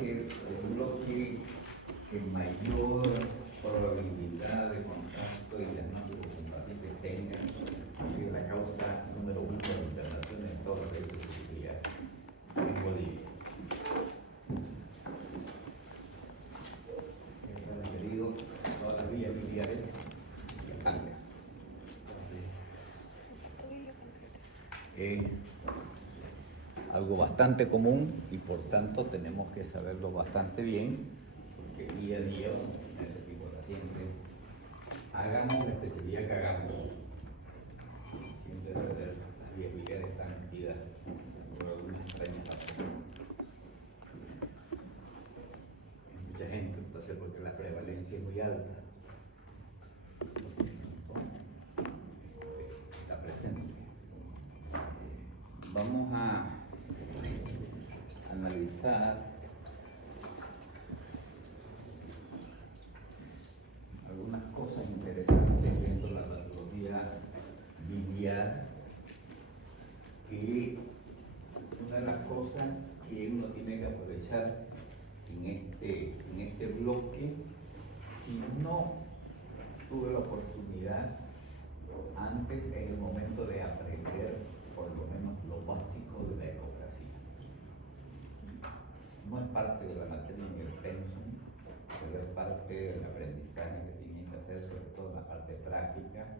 el bloque que mayor probabilidad de contacto y diagnóstico con pacientes tengan, que es la causa número 1 de internación en toda la red de seguridad en Bolivia. Referido a todas las vías biliares que salgan. Algo bastante común y por tanto tenemos que saberlo bastante bien, porque día a día en este tipo de pacientes, hagamos la especialidad que hagamos, siempre debe haber las vías biliares están metidas por alguna extraña razón. En mucha gente, entonces porque la prevalencia es muy alta, está presente. Vamos a analizar algunas cosas interesantes dentro de la patología biliar, que una de las cosas que uno tiene que aprovechar en este bloque, si no tuve la oportunidad antes, es el momento de aprender por lo menos lo básico de la ecografía. No es parte de la materia ni el pensum, pero es parte del aprendizaje que tienen que hacer, sobre todo en la parte práctica,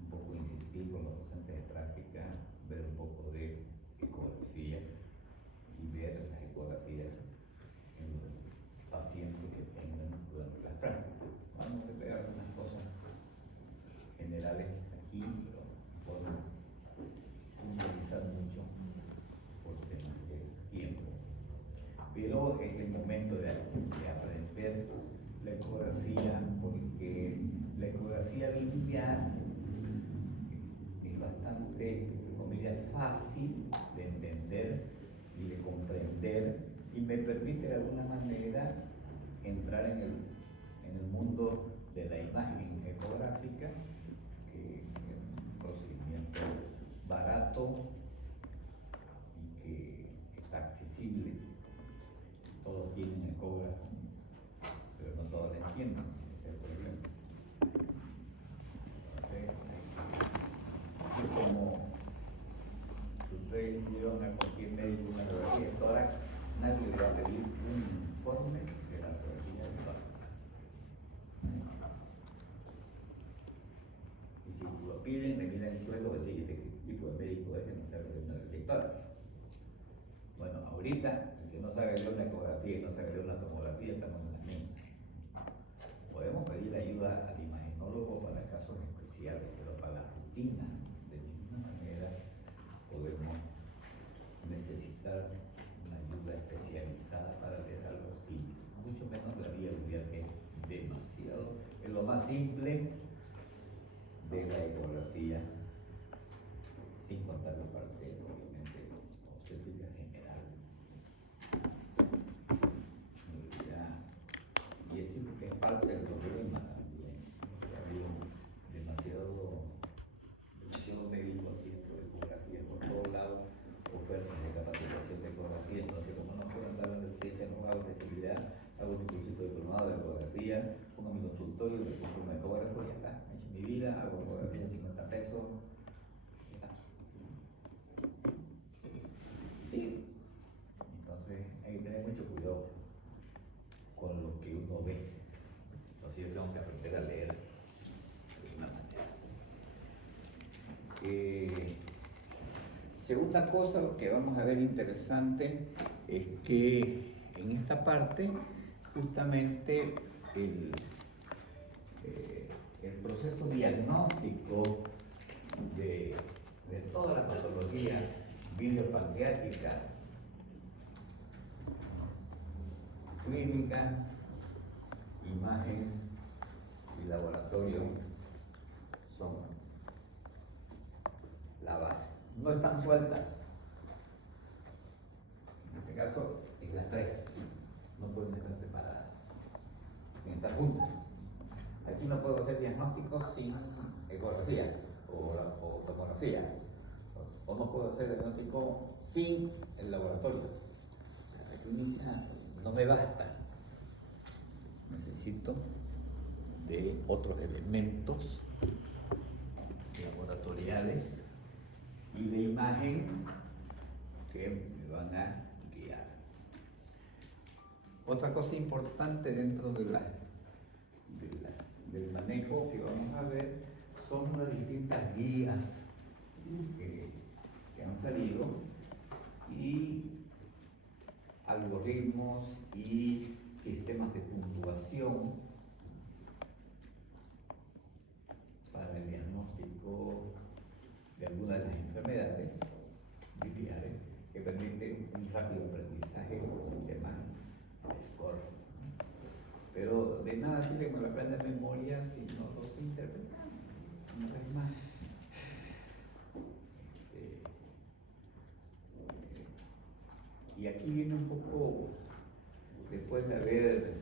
un poco insistir con los docentes de práctica, ver un poco de ecografía y ver las ecografías en los pacientes que tengan durante las prácticas. Vamos a ver algunas cosas generales aquí, pero podemos puntualizar mucho por temas de tiempo. Pero es el momento de aprender la ecografía, porque la ecografía biliar es bastante, entre comillas, fácil de entender y de comprender, y me permite de alguna manera entrar en el mundo de la imagen ecográfica, que es un procedimiento barato y que está accesible. Todos tienen ecógrafo, pero no todos la entienden, ese es el problema. Entonces, así como si ustedes llevan a cualquier médico una radiografía de tórax, nadie le va a pedir un informe de la radiografía de tórax. Y si lo piden, me miran el suelo, pues sí, este tipo de médico es que no sabe de una radiografía de tórax. Bueno, ahorita, el que no sabe leer una ecografía y no sabe leer una tomografía, estamos en la misma. Podemos pedir ayuda al imagenólogo para casos especiales, pero para la rutina, de ninguna manera podemos necesitar una ayuda especializada para leer algo simple, mucho menos la vía biliar, que es demasiado, es lo más simple de la ecografía, sin contar la parte, obviamente, obstétrica general. Y es parte del problema también, que ha habido demasiado médico haciendo ecografía por todos lados, ofertas de capacitación de ecografía. Entonces, como no pueden dar la licencia, no hago especialidad, hago mi cursito diplomado de ecografía, pongo mi consultorio, me compro un ecógrafo y ya está, he hecho mi vida, hago ecografía 50 pesos, ya está. Sí. Entonces hay que tener mucho cuidado con lo que uno ve. Entonces yo tengo que aprender a leer de una manera. Segunda cosa que vamos a ver interesante es que en esta parte justamente el proceso diagnóstico de toda la patología biliopancreática clínica, imagen y laboratorio son la base. No están sueltas. En este caso, es las tres. No pueden estar separadas. Tienen que estar juntas. Aquí no puedo hacer diagnósticos sin ecografía o tomografía. O no puedo hacer diagnóstico sin el laboratorio. O sea, la clínica no me basta. Necesito de otros elementos laboratoriales y de imagen que me van a guiar. Otra cosa importante dentro del manejo que vamos a ver son las distintas guías que han salido y algoritmos y sistemas de puntuación para el diagnóstico de algunas de las enfermedades biliares que permiten un rápido aprendizaje con el sistema de score. Pero de nada sirve que me lo aprenda de memoria si no lo sé interpretar. Una vez más. Y aquí viene un poco, después de haber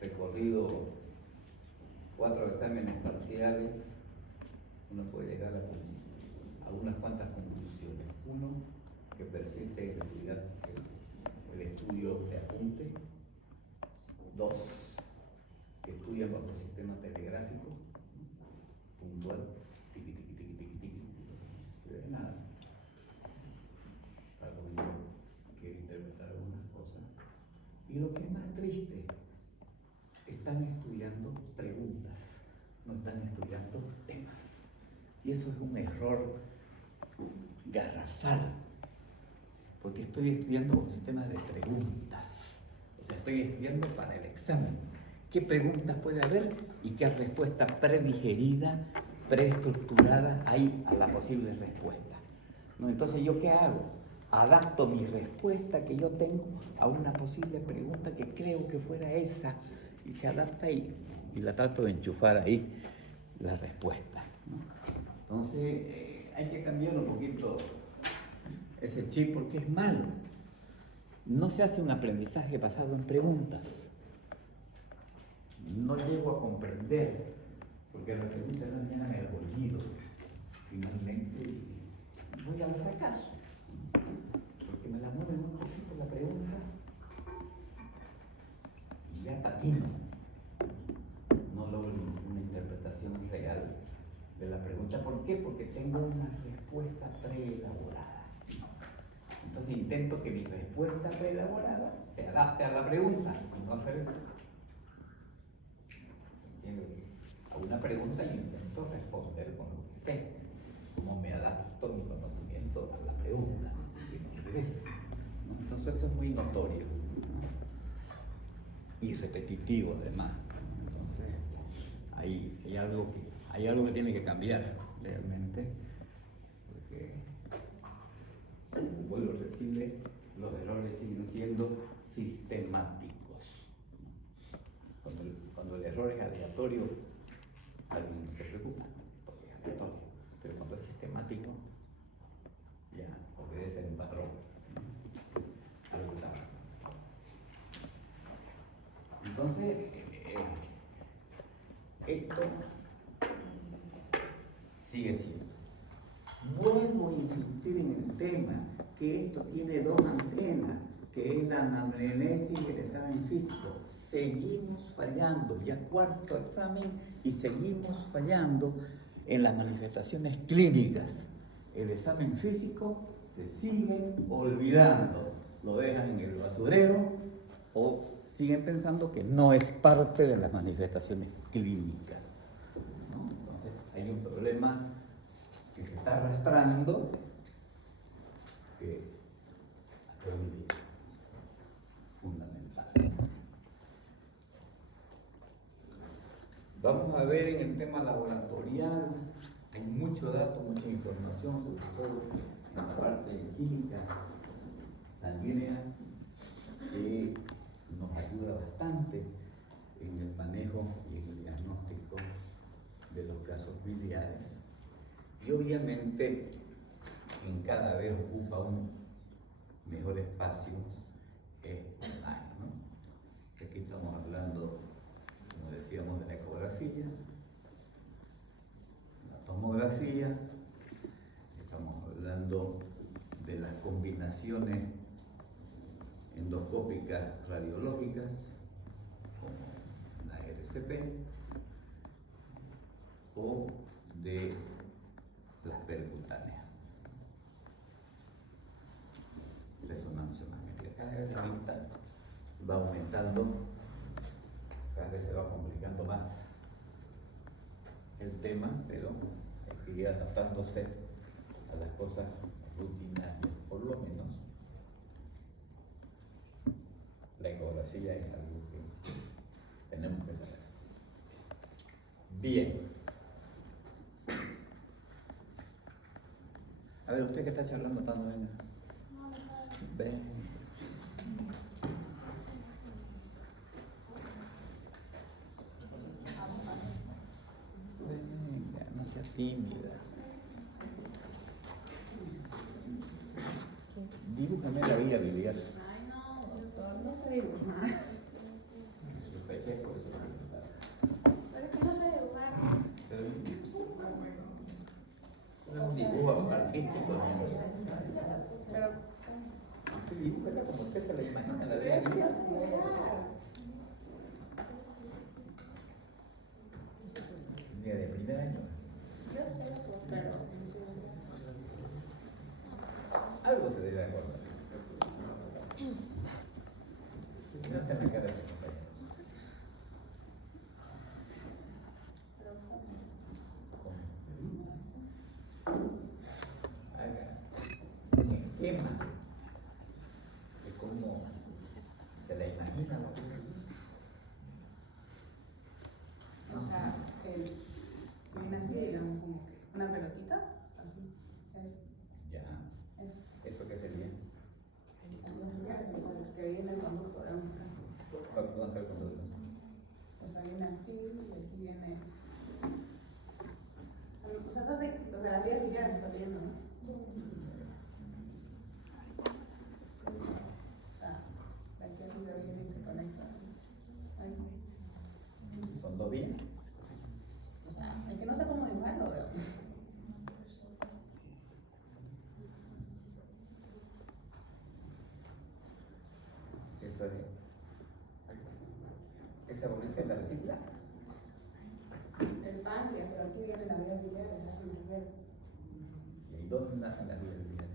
recorrido 4 exámenes parciales, uno puede llegar a unas cuantas conclusiones. Uno, que persiste el estudio de apunte. 2, que estudia bajo el sistema telegráfico, puntual, tiqui, tiqui, tiqui, tiqui, tiqui, no se ve nada. Para uno quiere interpretar algunas cosas. Y lo que es más triste, están estudiando preguntas, no están estudiando temas. Y eso es un error garrafal, porque estoy estudiando un sistema de preguntas. O sea, estoy estudiando para el examen. ¿Qué preguntas puede haber y qué respuesta predigerida, preestructurada hay a la posible respuesta? ¿No? Entonces, ¿yo qué hago? Adapto mi respuesta que yo tengo a una posible pregunta que creo que fuera esa y se adapta y la trato de enchufar ahí la respuesta, ¿no? Entonces, hay que cambiar un poquito ese chip porque es malo. No se hace un aprendizaje basado en preguntas. No llego a comprender, porque las preguntas no llegan al olvido. Finalmente voy al fracaso, porque me la mueven un poquito la pregunta y ya patino. No logro una interpretación real de la pregunta. ¿Por qué? Porque tengo una respuesta preelaborada. Entonces intento que mi respuesta preelaborada se adapte a la pregunta y no al revés. A una pregunta y intento responder con lo que sé. Cómo me adapto mi conocimiento a la pregunta y no al revés, ¿no? Entonces eso es muy notorio, ¿no? Y repetitivo además. Entonces hay algo que tiene que cambiar realmente. Vuelvo a decirle, los errores siguen siendo sistemáticos. Cuando el error es aleatorio, alguien no se preocupa, porque es aleatorio. Pero cuando es sistemático, ya obedece un patrón. Algo está mal. Entonces, esto sigue siendo. Vuelvo a insistir en el tema que esto tiene 2 antenas, que es la anamnesis y el examen físico. Seguimos fallando, ya 4º examen y seguimos fallando en las manifestaciones clínicas. El examen físico se sigue olvidando, lo dejan en el basurero o siguen pensando que no es parte de las manifestaciones clínicas, ¿no? Entonces hay un problema que se está arrastrando que hasta hoy día fundamental. Vamos a ver en el tema laboratorial, hay mucho dato, mucha información, sobre todo en la parte química sanguínea, que nos ayuda bastante en el manejo y en el diagnóstico de los casos biliares. Y obviamente en cada vez ocupa un mejor espacio online, ¿no? Aquí estamos hablando, como decíamos, de la ecografía, la tomografía, estamos hablando de las combinaciones endoscópicas radiológicas, como la RCP, o de las percutáneas. Resonancia magnética. Cada vez la vista va aumentando, cada vez se va complicando más el tema, pero hay que ir adaptándose a las cosas rutinarias. Por lo menos la ecografía es algo que tenemos que saber. Bien. A ver, usted que está charlando tanto, venga. Ven. Venga, no sea tímida. Dibújame la vida, Viviana. Ay, no, doctor, no sé dibujar. Sospeché por eso. Pero es que no sé dibujar. Pero es un dibujo artístico, ¿no? Pero, Usted dibújala como usted se la imagina, la pero es que vida. no sé dibujar. Día de primer año. Yo sé, pero Algo se debe acordar. No está en la cara de sus compañeros. Haga un esquema de cómo se la imagina la vida. o sea, viene así, digamos, como que una pelotita, así. Eso. Ya. Eso. ¿Eso qué sería? Que viene el conducto, digamos. ¿Cuánto el conducto? O sea, viene así y aquí viene. O sea, no sé, o sea, las vías biliares está viendo, ¿no? O sea, la que arriba viene y se conecta. Ahí. ¿Son dos vías? O sea, es que no sé cómo dibujarlo, veo. Eso es. ¿Esa bolita es la vesícula? El páncreas, pero aquí viene la vía biliar, así primero. ¿Y ahí dónde nacen las vías biliares?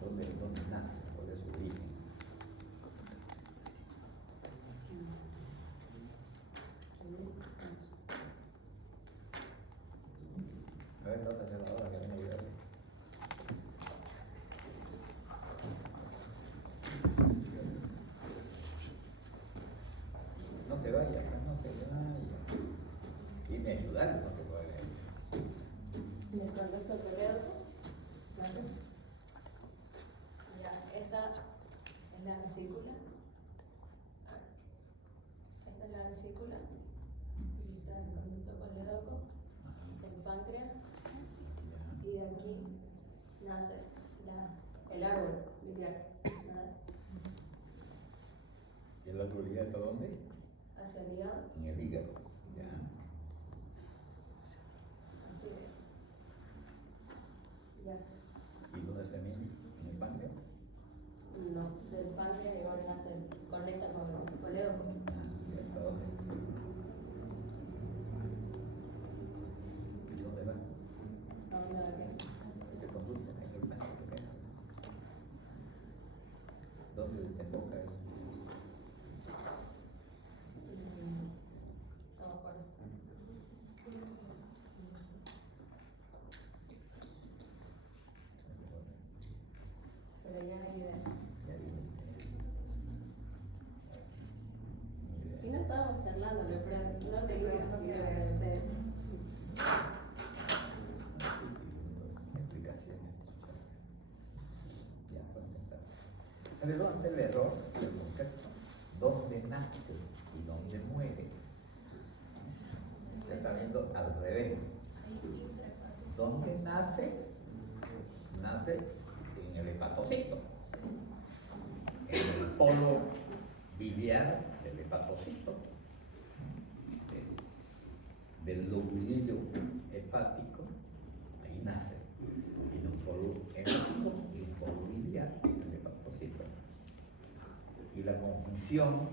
¿Dónde nace? ¿Cuál es su origen? A ver, nota ahora que vengo a ayudarle. No se vaya, pues, no se vaya. Dime ayudarle, no te puede ver. El conducto coreógrafo. ¿Vale? Ya, esta es la vesícula. Esta es la vesícula. Y está el conducto coledoco, el páncreas. Y de aquí nace el árbol biliar, ¿verdad? ¿Y el árbol biliar está dónde? Hacia el hígado. En el hígado. Ya. Así es. Ya. ¿Y dónde termina? ¿En el páncreas? No, del páncreas y ahora nace, conecta con el coledoco. ¿Y hasta dónde? ¿Y dónde va? ¿Dónde va qué? Ese conducto en el páncreas. ¿Qué es? ¿Dónde desemboca eso? No me acuerdo. Pero ya hay idea. Ya vi. Y no estábamos charlando, pero no leía los videos de ustedes. Explicaciones. Ya, pueden sentarse. ¿Sabe dónde el error del concepto? ¿Dónde nace y dónde muere? Se está viendo al revés. ¿Dónde nace? Nace en el hepatocito. En el polo biliar del hepatocito, del lobulillo hepático, ahí nace. función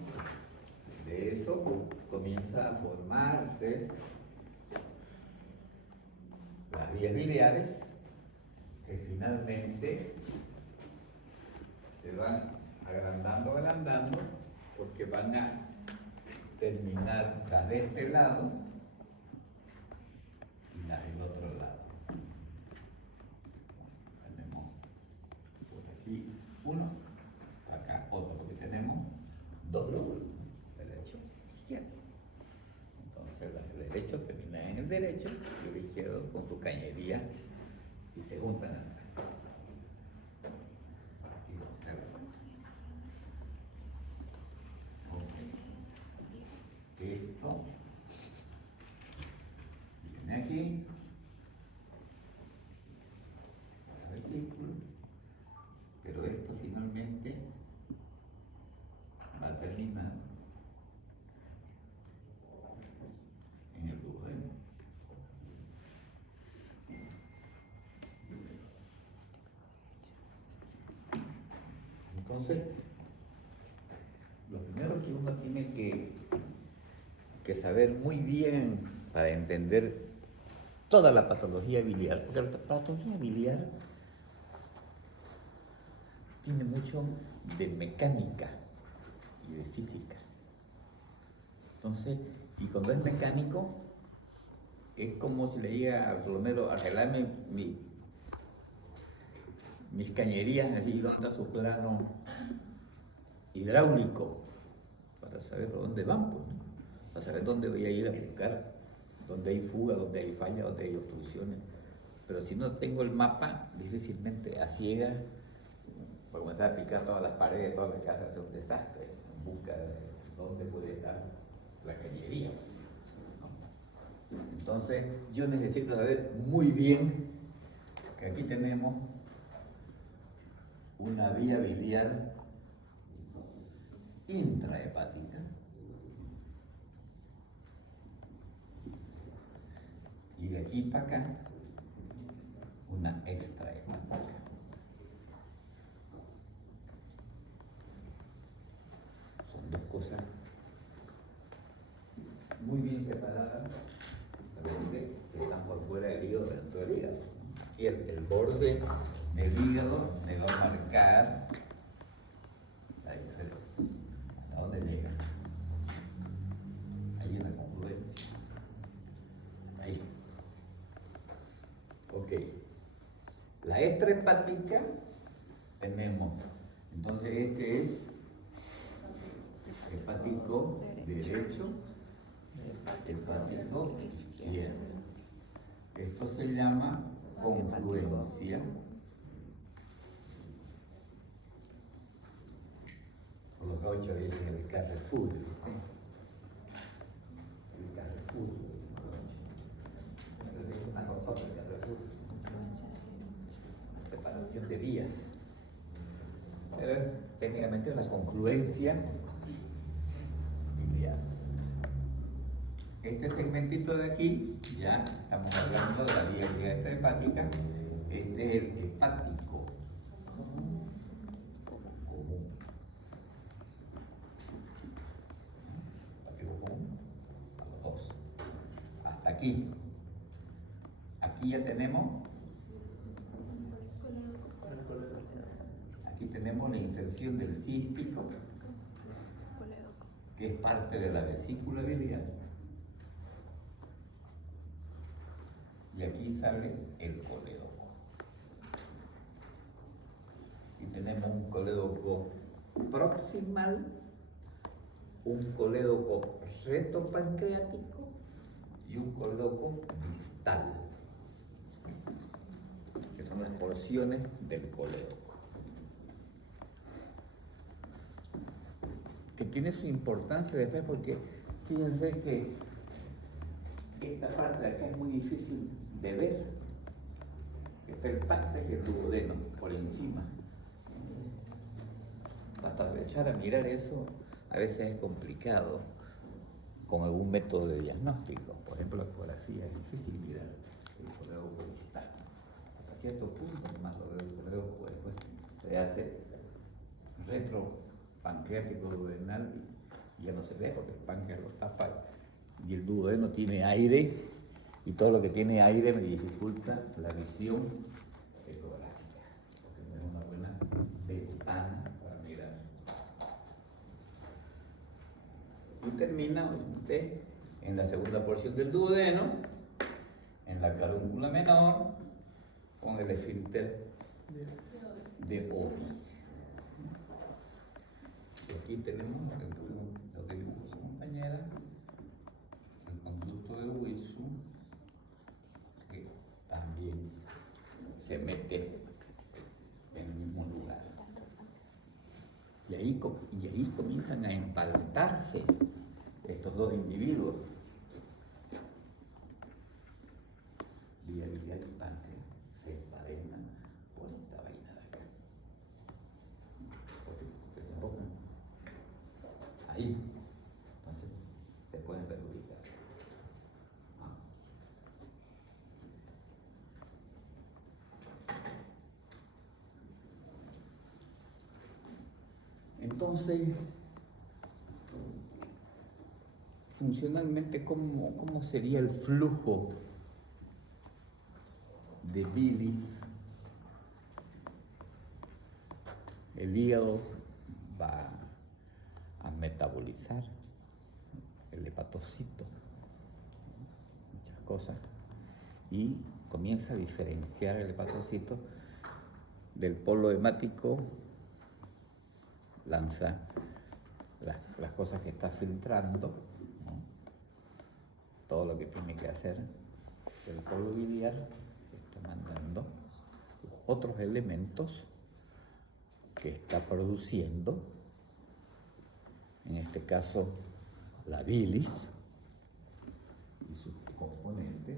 de eso, comienza a formarse las vías biliares que finalmente se van agrandando, porque van a terminar las de este lado y las del otro lado. Tenemos por aquí uno, acá otro, porque tenemos dos lóbulos, derecho e izquierdo. Entonces las del derecho terminan en el derecho y el izquierdo con su cañería y se juntan acá. Esto viene aquí, la vesícula, pero esto finalmente va a terminar en el duodeno. Entonces, lo primero que uno tiene que saber muy bien para entender toda la patología biliar, porque la patología biliar tiene mucho de mecánica y de física. Entonces, y cuando es mecánico, es como si le diga al plomero, arreglarme mis cañerías, así donde anda su plano hidráulico, para saber por dónde van, pues, ¿no? Para saber dónde voy a ir a buscar, dónde hay fuga, dónde hay falla, dónde hay obstrucciones. Pero si no tengo el mapa, difícilmente a ciegas voy a comenzar a picar todas las paredes, todas las casas, hacer un desastre en busca de dónde puede estar la cañería, ¿no? Entonces yo necesito saber muy bien que aquí tenemos una vía biliar intrahepática y de aquí para acá una extrahepática. Son dos cosas muy bien separadas, realmente están por fuera del hígado, dentro del hígado. Y el borde del hígado me va a marcar ahí, a dónde llega. Ahí en la confluencia. Ahí. Ok. La extrahepática tenemos, entonces este es hepático derecho, hepático izquierdo. Esto se llama confluencia. Por los gauchos dicen el Carrefour. El Carrefour. Es una cosa del Carrefour. Separación de vías. Pero es técnicamente una confluencia biliar. Este segmentito de aquí, ya estamos hablando de la vía biliar extrahepática. Este es el hepático común. Hepático común, a los dos. Hasta aquí. Aquí ya tenemos. Aquí tenemos la inserción del cístico, que es parte de la vesícula biliar. Y aquí sale el colédoco. Y tenemos un colédoco proximal, un colédoco retopancreático y un colédoco distal, que son las porciones del colédoco, que tiene su importancia después, porque fíjense que esta parte de acá es muy difícil de ver. Esta es parte del duodeno por encima. Hasta empezar a mirar eso a veces es complicado con algún método de diagnóstico. Por ejemplo, la ecografía es difícil mirar el colédoco distal. Hasta cierto punto, más lo veo el colédoco, después se hace retropancreático pancreático duodenal y ya no se ve porque el páncreas lo tapa y el duodeno tiene aire y todo lo que tiene aire me dificulta la visión ecográfica porque no es una buena ventana para mirar. Y termina obviamente en la segunda porción del duodeno, en la carúncula menor, con el esfínter de Oddi. Y aquí tenemos lo que dijo su compañera, el conducto de Huizu, que también se mete en el mismo lugar. Y ahí comienzan a emparentarse estos dos individuos. Vía biliar y páncreas se emparentan por esta vaina de acá. Porque se enfocan ahí. Entonces se pueden perjudicar. Entonces, funcionalmente, ¿cómo sería el flujo de bilis? El hígado va a metabolizar el hepatocito, muchas cosas, y comienza a diferenciar el hepatocito del polo hemático, lanza las cosas que está filtrando, ¿no? Todo lo que tiene que hacer. El polo biliar está mandando otros elementos que está produciendo, en este caso la bilis y sus componentes,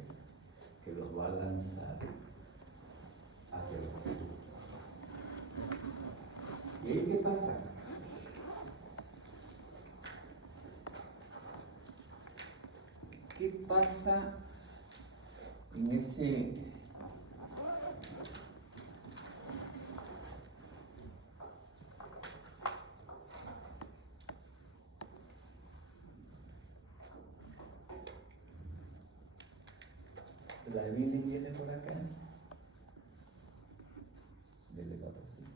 que los va a lanzar hacia el futuro. ¿Y ahí qué pasa? ¿Qué pasa en ese la bilis viene por acá del hepatocito?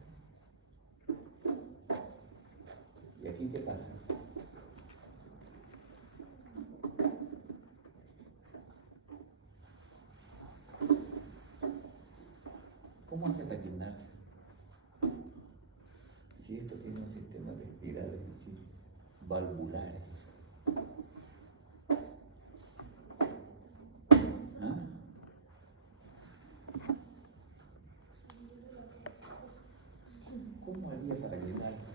¿Y aquí qué pasa? ¿Cómo hace para llenarse? Si esto tiene un sistema de espirales, es decir, valvulares. ¿Ah? ¿Cómo haría para llenarse?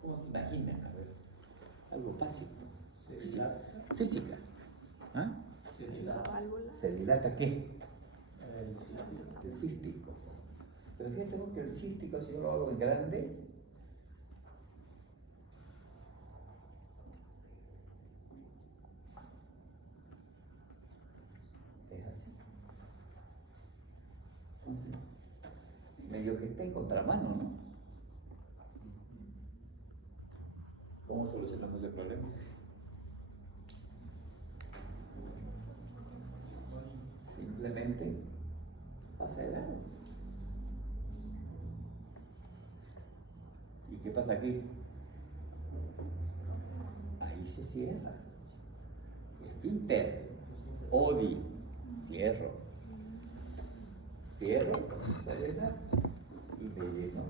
¿Cómo se imaginan? A ver, algo básico. Física. ¿Ah? ¿Se dilata qué? El cístico. Pero fíjate que el cístico, si yo lo hago en grande, es así. Entonces, medio que está en contramano, ¿no? ¿Cómo solucionamos el problema? Simplemente pasa el agua. ¿Y qué pasa aquí? Ahí se cierra. Esfínter, Oddi, cierro. Cierro, comienza a llenar y me lleno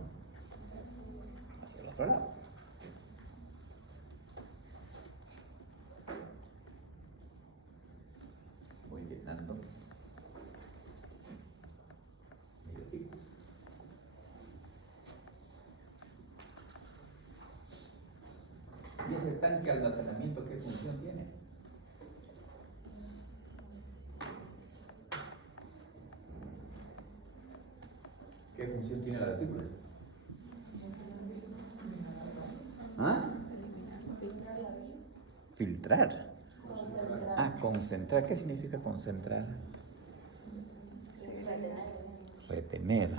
hacia el otro lado. Voy llenando. ¿Y ese tanque de almacenamiento qué función tiene? ¿Qué función tiene la vesícula? ¿Ah? Filtrar. Ah, concentrar. ¿Qué significa concentrar? Sí. Retener.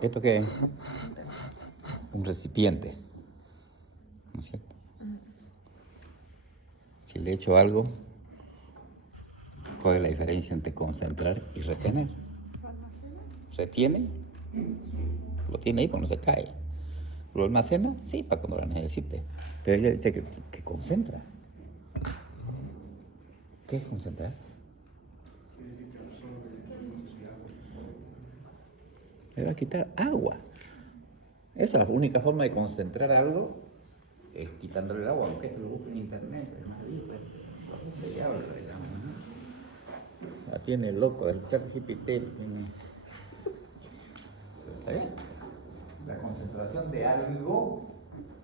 ¿Esto qué es? Un recipiente, ¿no es cierto? Si le echo algo, ¿cuál es la diferencia entre concentrar y retener? ¿Retiene? Lo tiene ahí porque no se cae. ¿Lo almacena? Sí, para cuando lo necesite. Pero ella dice que concentra. ¿Qué es concentrar? Le va a quitar agua. Esa es la única forma de concentrar algo, es quitándole el agua, aunque esto lo busque en internet, es más libre, la tiene loco, el ChatGPT. ¿Está bien? La concentración de algo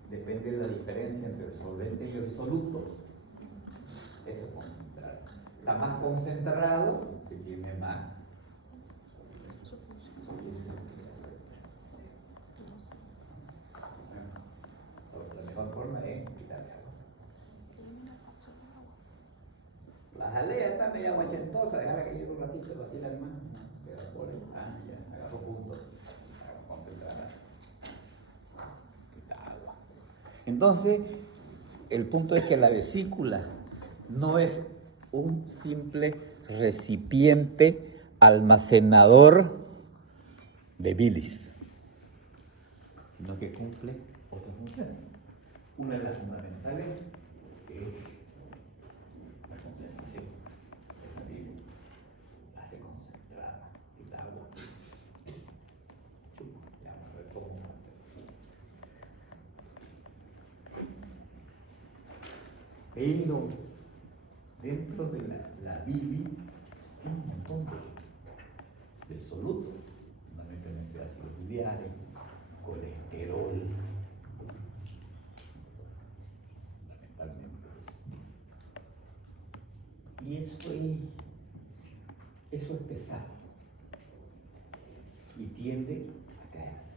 depende de la diferencia entre el solvente y el soluto. Eso es concentrado. Está más concentrado, que tiene más. La mejor forma es quitarle agua. La jalea está media guachentosa, déjala que lleve un ratito, así la mano, que la pone, ya, agarró puntos, concentrada. Quita agua. Entonces, el punto es que la vesícula no es un simple recipiente almacenador de bilis, sino que cumple otras funciones. Una de las fundamentales es la concentración. La bilis hace concentrada, quita agua. Ya vamos a ver cómo hacer. Pero dentro de la bilis tiene un montón de solutos, fundamentalmente ácidos biliares, colesterol, fundamentalmente. Y eso es pesado y tiende a caerse.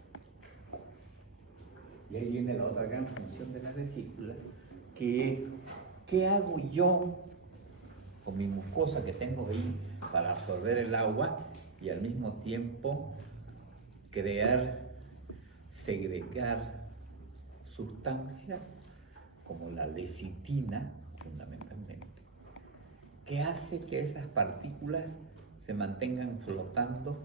Y ahí viene la otra gran función de la vesícula, que es, ¿qué hago yo con mi mucosa que tengo ahí para absorber el agua y al mismo tiempo segregar sustancias como la lecitina, fundamentalmente, que hace que esas partículas se mantengan flotando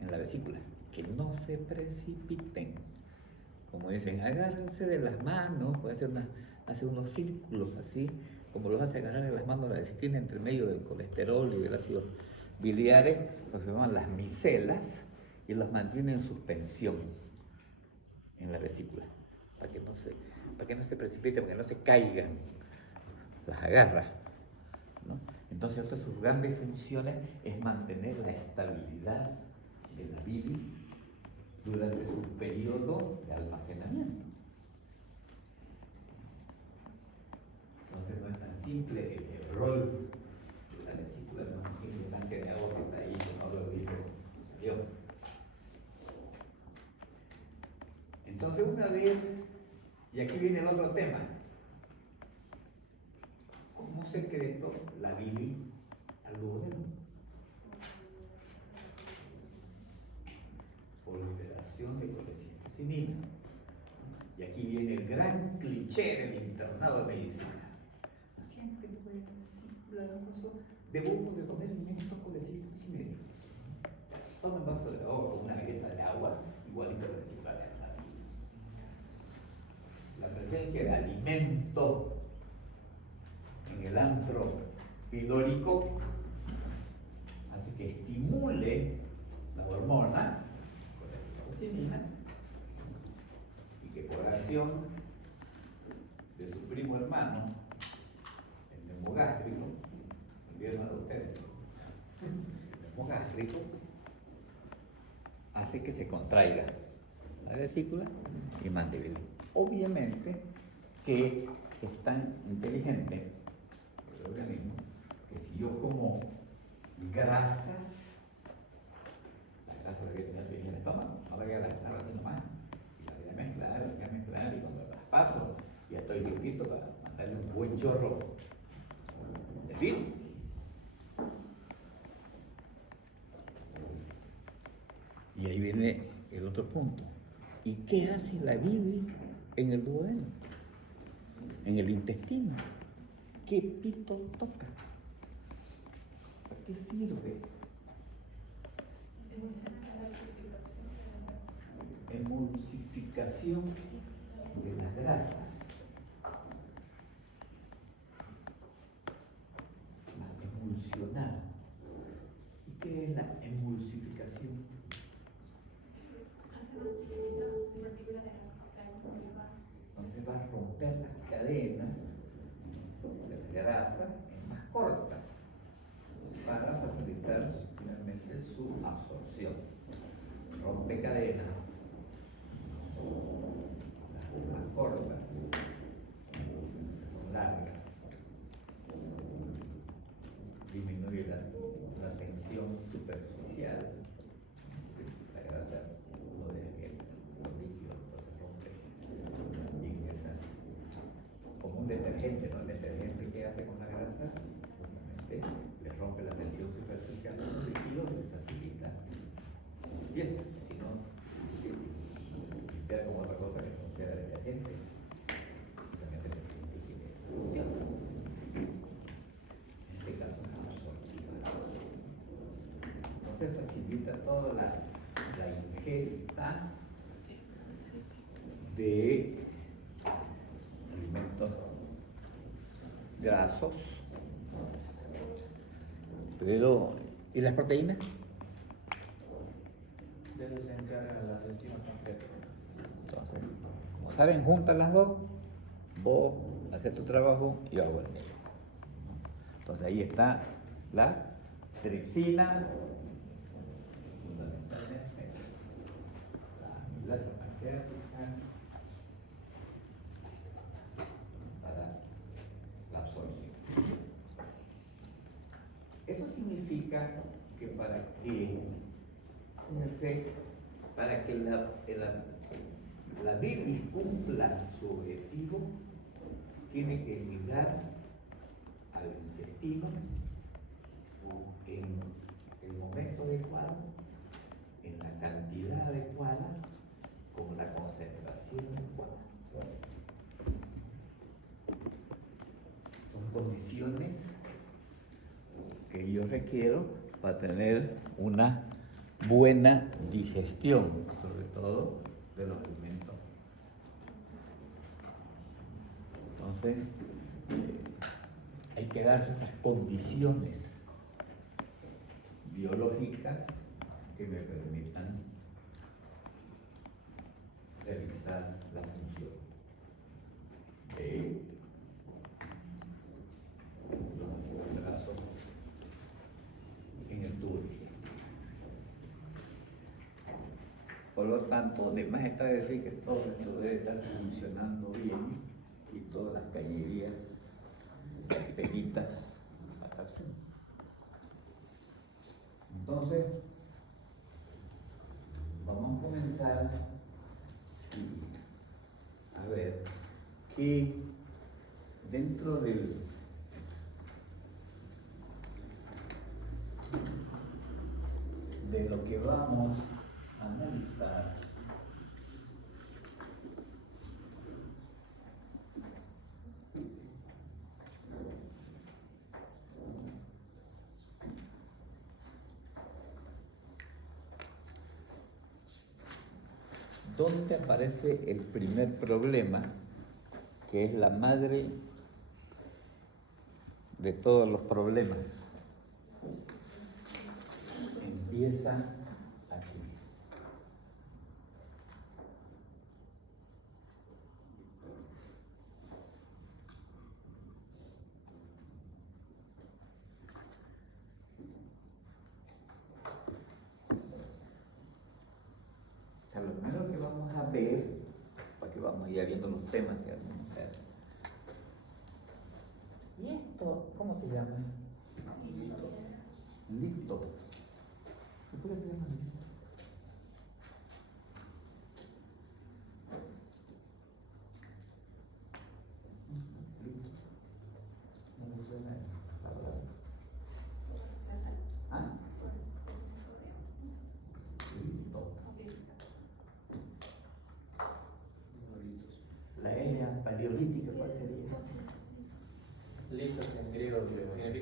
en la vesícula, que no se precipiten? Como dicen, agárrense de las manos, puede hacer unos círculos así, como los hace agarrar en las manos la lecitina entre medio del colesterol y del ácido biliares, los llaman las micelas, y los mantiene en suspensión en la vesícula, para que no se precipiten, para que no se caigan, las agarra, ¿no? Entonces, otra de sus grandes funciones es mantener la estabilidad de la bilis durante su periodo de almacenamiento. Entonces no es tan simple el rol de la vesícula, no es un simple tanque de agua que está ahí, que no lo dijo, salió. Entonces una vez, y aquí viene el otro tema, como secreto la bilis al duodeno, por liberación de colecistocinina. Y aquí viene el gran cliché del internado de medicina. Paciente con vesícula, debo de comer alimentos colecistocinina. Toma un vaso de agua con una galleta de agua, igualito a la vesícula de la bilis. La presencia de alimento en el antro pilórico hace que estimule la hormona colecistocinina y que por acción de su primo hermano, el neumogástrico, ¿vieron de ustedes? El neumogástrico hace que se contraiga la vesícula y mande bilis. Obviamente que es tan inteligente el organismo que si yo como grasas, la grasa que tener bien en el estómago, no la voy a gastar así nomás, y la voy a mezclar, y cuando las paso ya estoy listo para chorro de vino. Y ahí viene el otro punto. ¿Y qué hace la bilis en el duodeno? En el intestino. ¿Qué pito toca? ¿Para qué sirve? Emulsificación de las grasas. Emulsionar. ¿Y qué es la emulsificación? Entonces va a romper las cadenas de la grasa en más cortas para facilitar finalmente su absorción. Rompe cadenas, las más cortas, son largas, disminuye la tensión superficial. La grasa no deja que los líquidos entonces rompe y ingresa como un detergente, ¿no? El detergente que hace con la grasa justamente le rompe la tensión superficial de los líquidos y le facilita limpieza. Si no, limpiar como otra cosa que no sea detergente, justamente tiene esa función. En este caso es absortiva. Entonces facilita toda la ingesta de alimentos grasos, pero ¿y las proteínas? De eso se encargan las enzimas pancreáticas. Entonces, como salen juntas las dos, vos haces tu trabajo y yo hago el mío. Entonces ahí está la tripsina, fundamentalmente la amilasa pancreática para la absorción. Eso significa que para que la bilis cumpla su objetivo, tiene que llegar al intestino en el momento adecuado, en la cantidad adecuada, con la concentración adecuada. Son condiciones que yo requiero para tener una buena digestión, sobre todo de los alimentos. Entonces, hay que darse esas condiciones biológicas que me permitan realizar la función de los ácidos grasos en el tubo digestivo. Por lo tanto, además está decir que todo esto debe estar funcionando bien y todas las cañerías, las peguitas, a estar bien. Entonces, vamos a comenzar a ver que dentro de lo que vamos a analizar, ¿dónde aparece el primer problema, que es la madre de todos los problemas? Empieza aquí. O sea, lo primero que vamos a ver, porque vamos a ir viendo los temas que vamos a hacer. ¿Y esto cómo se llama? Litos. ¿Y por qué se llama litos? Litos.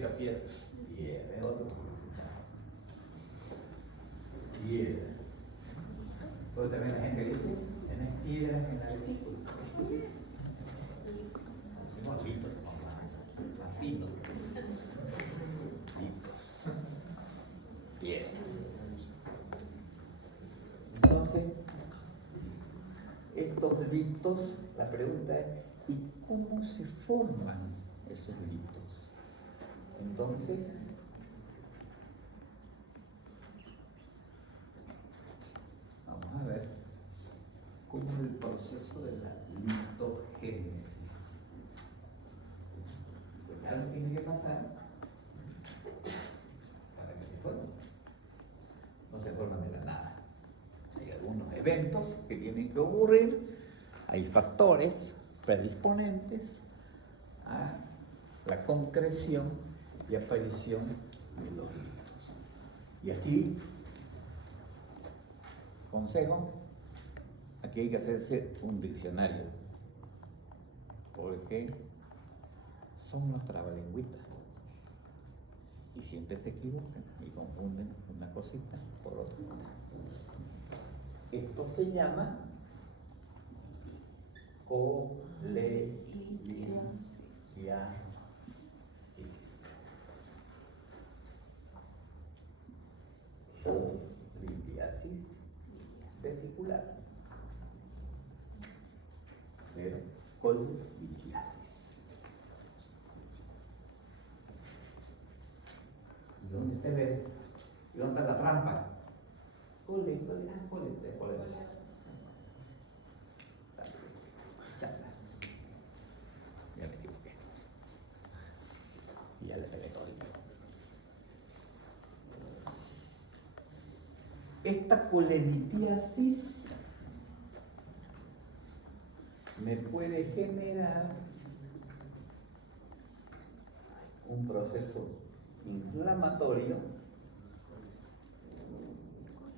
pica piedra. Piedra, es otro. Piedra. Pero también la gente dice, tenés piedras en la vesícula. Decimos litos, más finos. Litos. Piedra. Entonces, estos litos, la pregunta es, ¿y cómo se forman esos litos? Entonces, vamos a ver cómo es el proceso de la litogénesis. Porque algo tiene que pasar para que se formen. No se forman de la nada. Hay algunos eventos que tienen que ocurrir, hay factores predisponentes a la concreción y aparición de los litos. Y aquí, consejo, aquí hay que hacerse un diccionario, porque son unos trabalengüitas y siempre se equivocan y confunden una cosita por otra. Esto se llama colelitiasis. O litiasis vesicular. Pero colelitiasis. ¿Y dónde te ves? ¿Y dónde está la trampa? Cole. Ya me equivoqué. Y ya le pegué todo. Esta colelitiasis me puede generar un proceso inflamatorio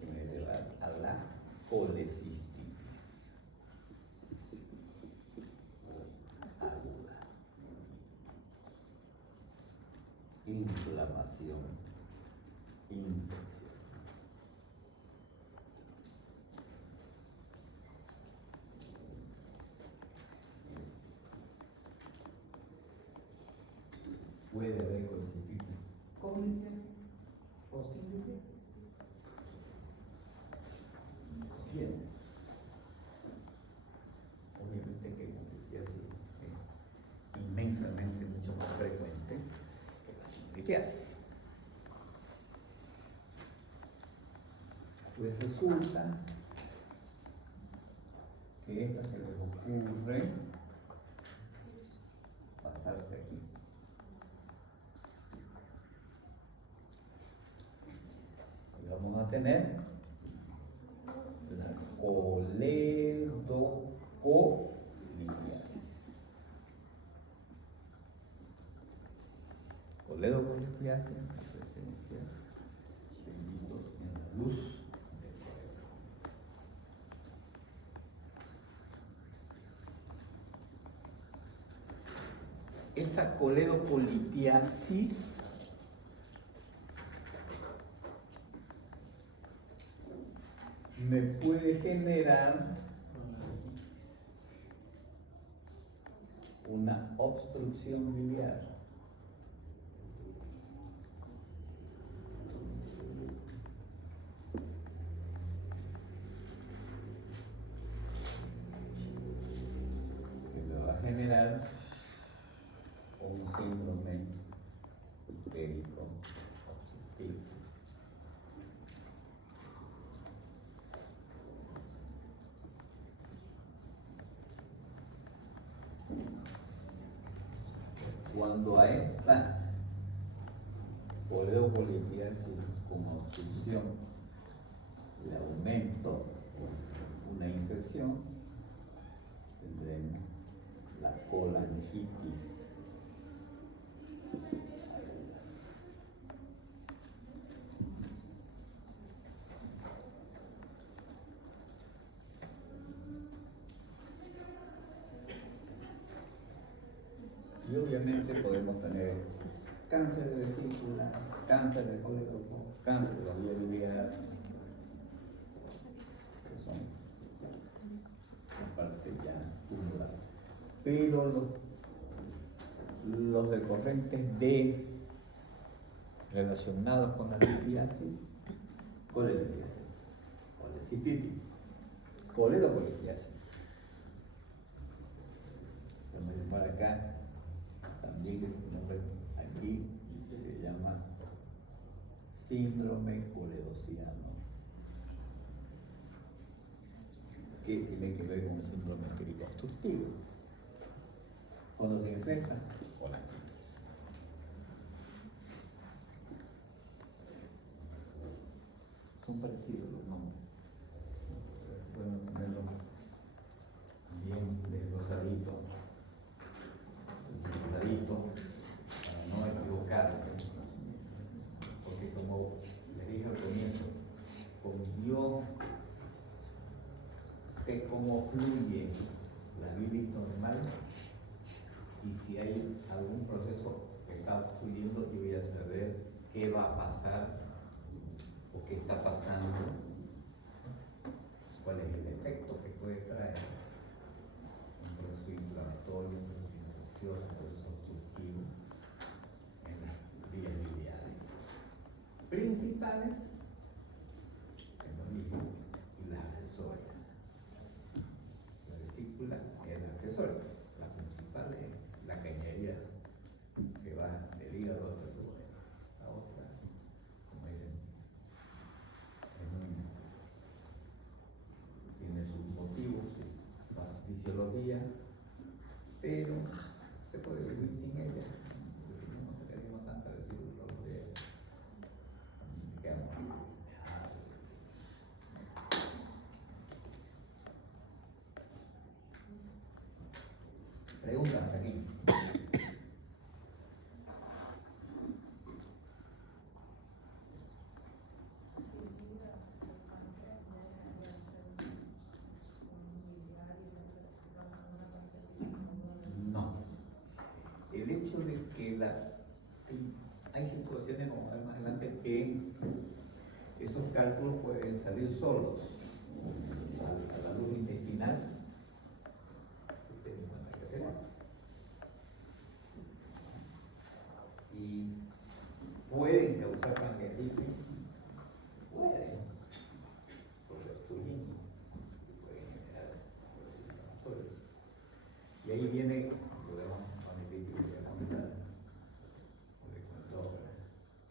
que me lleva a la colecistitis aguda. Inflamación, infección. Puede haber colecistitis congénita o simple. Bien. Obviamente que la litiasis es inmensamente mucho más frecuente que la litiasis. Pues resulta que esta se les ocurre pasarse aquí. Y vamos a tener la coledocolitis. Coledocolitis es la presencia de litos en la luz del cerebro. Esa coledocolitiasis me puede generar una obstrucción biliar. Que me va a generar un síndrome histérico obstructivo. Cuando a esta coledocolitiasis como obstrucción le aumento una infección, tendremos la colangitis aguda. Y obviamente podemos tener cáncer de vesícula, cáncer de colédoco, cáncer de la vía biliar, que son la parte ya tumoral. Pero los decorrentes de relacionados con la litiasis, colelitiasis, colecistitis, coledocolitiasis. Vamos a llamar acá también que se nombra aquí, se llama síndrome coledociano, que tiene que ver con el síndrome obstructivo, cuando se enfrenta con la crisis. Son parecidos los nombres. Bueno, ponerlo bien de rosadito, para no equivocarse, porque como les dije al comienzo, como yo sé cómo fluye la bilis normal, y si hay algún proceso que está fluyendo, yo voy a saber qué va a pasar o qué está pasando, cuál es el efecto que puede traer un proceso inflamatorio, un proceso infeccioso, un proceso obstructivo en las vías biliares principales, en lo mismo, y las accesorias. La vesícula es la accesoria, la principal es la cañería que va del hígado hasta el duodeno. La otra, como dicen, tiene sus motivos, su fisiología, pero se puede vivir sin ella. Si no sacaríamos tanta vesícula, preguntas aquí. No. El hecho de que hay situaciones, como ver más adelante, que esos cálculos pueden salir solos a la luz intestinal. Usted mismo tiene que hacer. Y pueden causar pancreatitis, pueden, por lepturina, pueden generar inflamatorios. Y ahí viene, podemos omitir que voy a comentar, porque cuando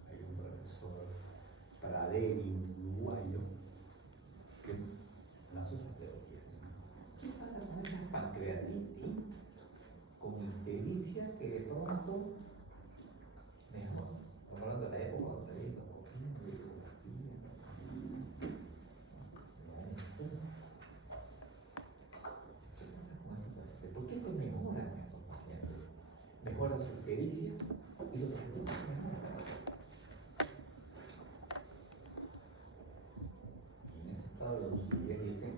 hay un profesor Praderi, uruguayo, que lanzó esa teoría. ¿Qué pasa con esa pancreatitis, con ictericia, que de pronto mejor? Estamos hablando de la época donde había ¿por qué se mejoran estos pacientes? Mejora su ictericia y su pancreatitis mejora. Y en ese estado de lucidez dicen,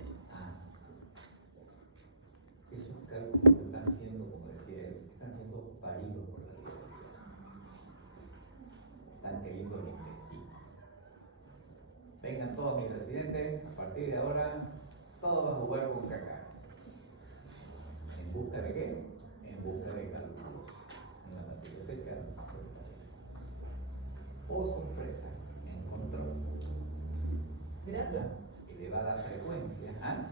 esos cálculos están siendo, como decía él, están siendo paridos por la biología. Están cayendo al intestino. Vengan todos mis residentes, a partir de ahora, todos a jugar con caca. ¿En busca de qué? En busca de cálculos en la materia fecal del paciente. Oh sorpresa, encontró Grande. elevada frecuencia. Grande.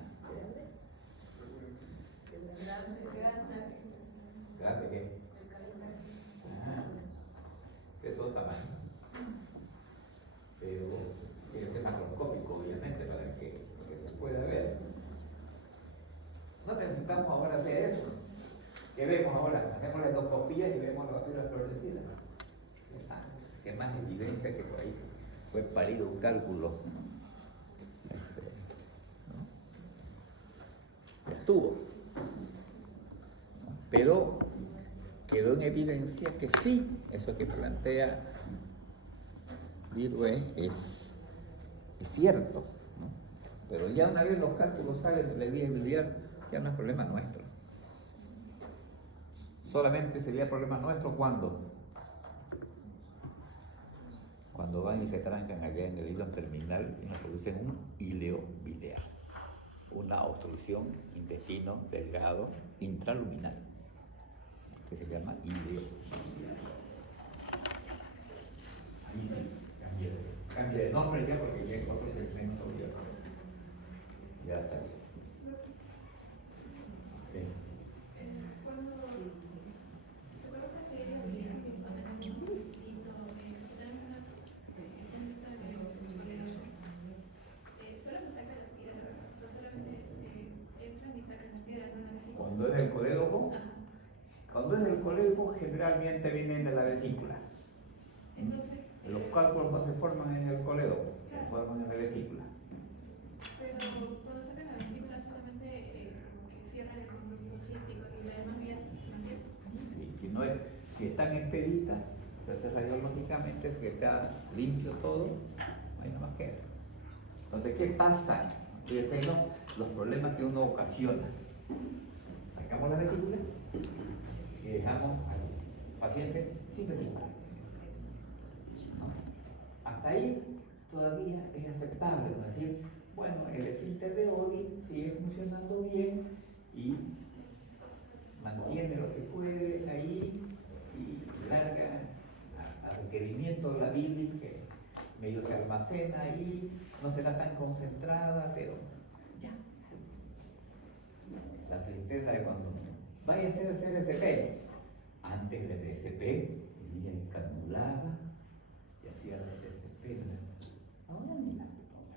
¿Grande qué? De todo tamaño. Pero tiene que ser macroscópico, obviamente, para que se pueda ver. No necesitamos ahora hacer eso. ¿Qué vemos ahora? Hacemos las endoscopías y vemos la válvula florecida. ¿Qué más evidencia que por ahí fue parido un cálculo? ¿no? Estuvo. Pero quedó en evidencia que sí, eso que plantea Virue es cierto, ¿no? Pero ya una vez los cálculos salen de la vía biliar, ya no es problema nuestro. Solamente sería problema nuestro cuando cuando van y se trancan allá en el hilo terminal y nos producen un ileo biliar, una obstrucción intestino delgado intraluminal, que se llama ileo biliar. Ahí sí, cambie de nombre ya porque ya es otro segmento ya sale. Sí. Cuando es del colédoco, generalmente vienen de la vesícula. Los cálculos no se forman en el colédoco, se forman en la vesícula. Pero cuando sacan la vesícula solamente como que cierran el conducto cístico y las demás vías se mantienen. Sí, si están expeditas, se hace radiológicamente, que está limpio todo, no hay nada más que ver. Entonces, ¿qué pasa? Fíjense, ¿no? Los problemas que uno ocasiona. Sacamos la vesícula y dejamos al paciente sin vesícula. ¿No? Hasta ahí todavía es aceptable, es decir, bueno, el esfínter de Oddi sigue funcionando bien y mantiene lo que puede ahí y larga a requerimiento de la bilis que medio se almacena ahí, no será tan concentrada, pero ya. La tristeza de cuando vaya a hacer el CRSP. Antes del CRSP, ella escanulaba y hacía el CRSP. Ahora mira,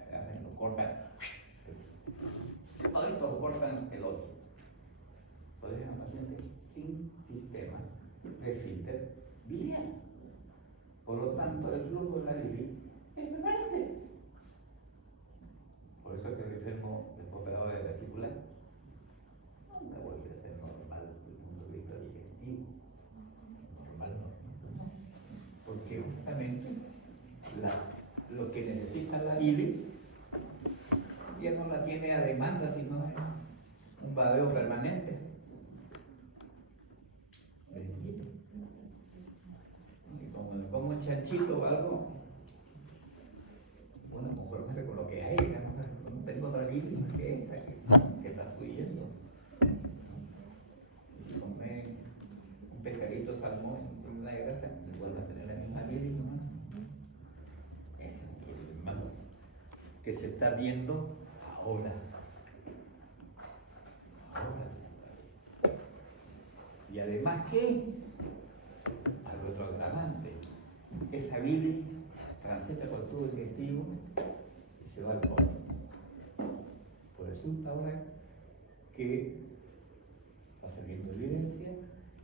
agarran y lo cortan. Todos cortan el otro. Lo dejan al paciente sin sistema de filtro biliar. Por lo tanto, el flujo de la bilis es permanente. Por eso que el enfermo operado de vesícula no vuelve a ser normal desde el punto de vista digestivo. Normal no. Porque justamente lo que necesita la bilis ya no la tiene a demanda, sino es un badeo permanente. Y como me pongo un chanchito o algo, bueno, conformarse con lo que hay, no tengo otra bilis más que esta que está fluyendo. Y si come un pescadito salmón con una grasa, vuelve a tener la misma bilis, ¿no? Ese es un problema que se está viendo ahora. Y además que hay otro agravante. Esa bilis transita por el tubo digestivo y se va al colon. Pues resulta ahora que está saliendo evidencia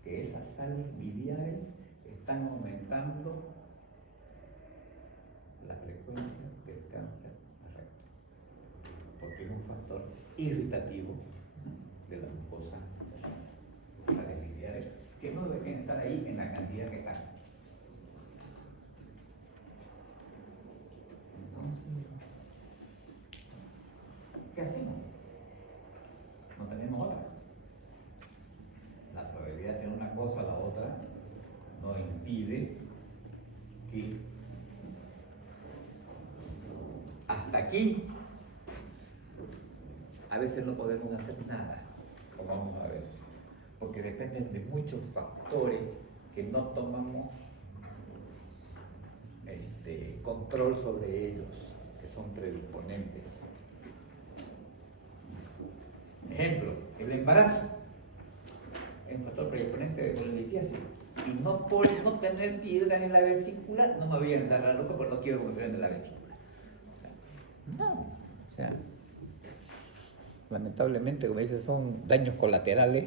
que esas sales biliares están aumentando la frecuencia del cáncer de recto, porque es un factor irritativo de la mucosa, sales biliares, que no deben estar ahí en la cantidad que están. Entonces, ¿qué hacemos? No tenemos otra. La probabilidad de una cosa a la otra no impide que hasta aquí a veces no podemos hacer nada, como vamos a ver, porque dependen de muchos factores que no tomamos control sobre ellos, que son predisponentes. Ejemplo, el embarazo es un factor predisponente de colelitiasis. Y no por no tener piedras en la vesícula, no me voy a encerrar loco porque no quiero que me operen de la vesícula. O sea, lamentablemente, como dices, son daños colaterales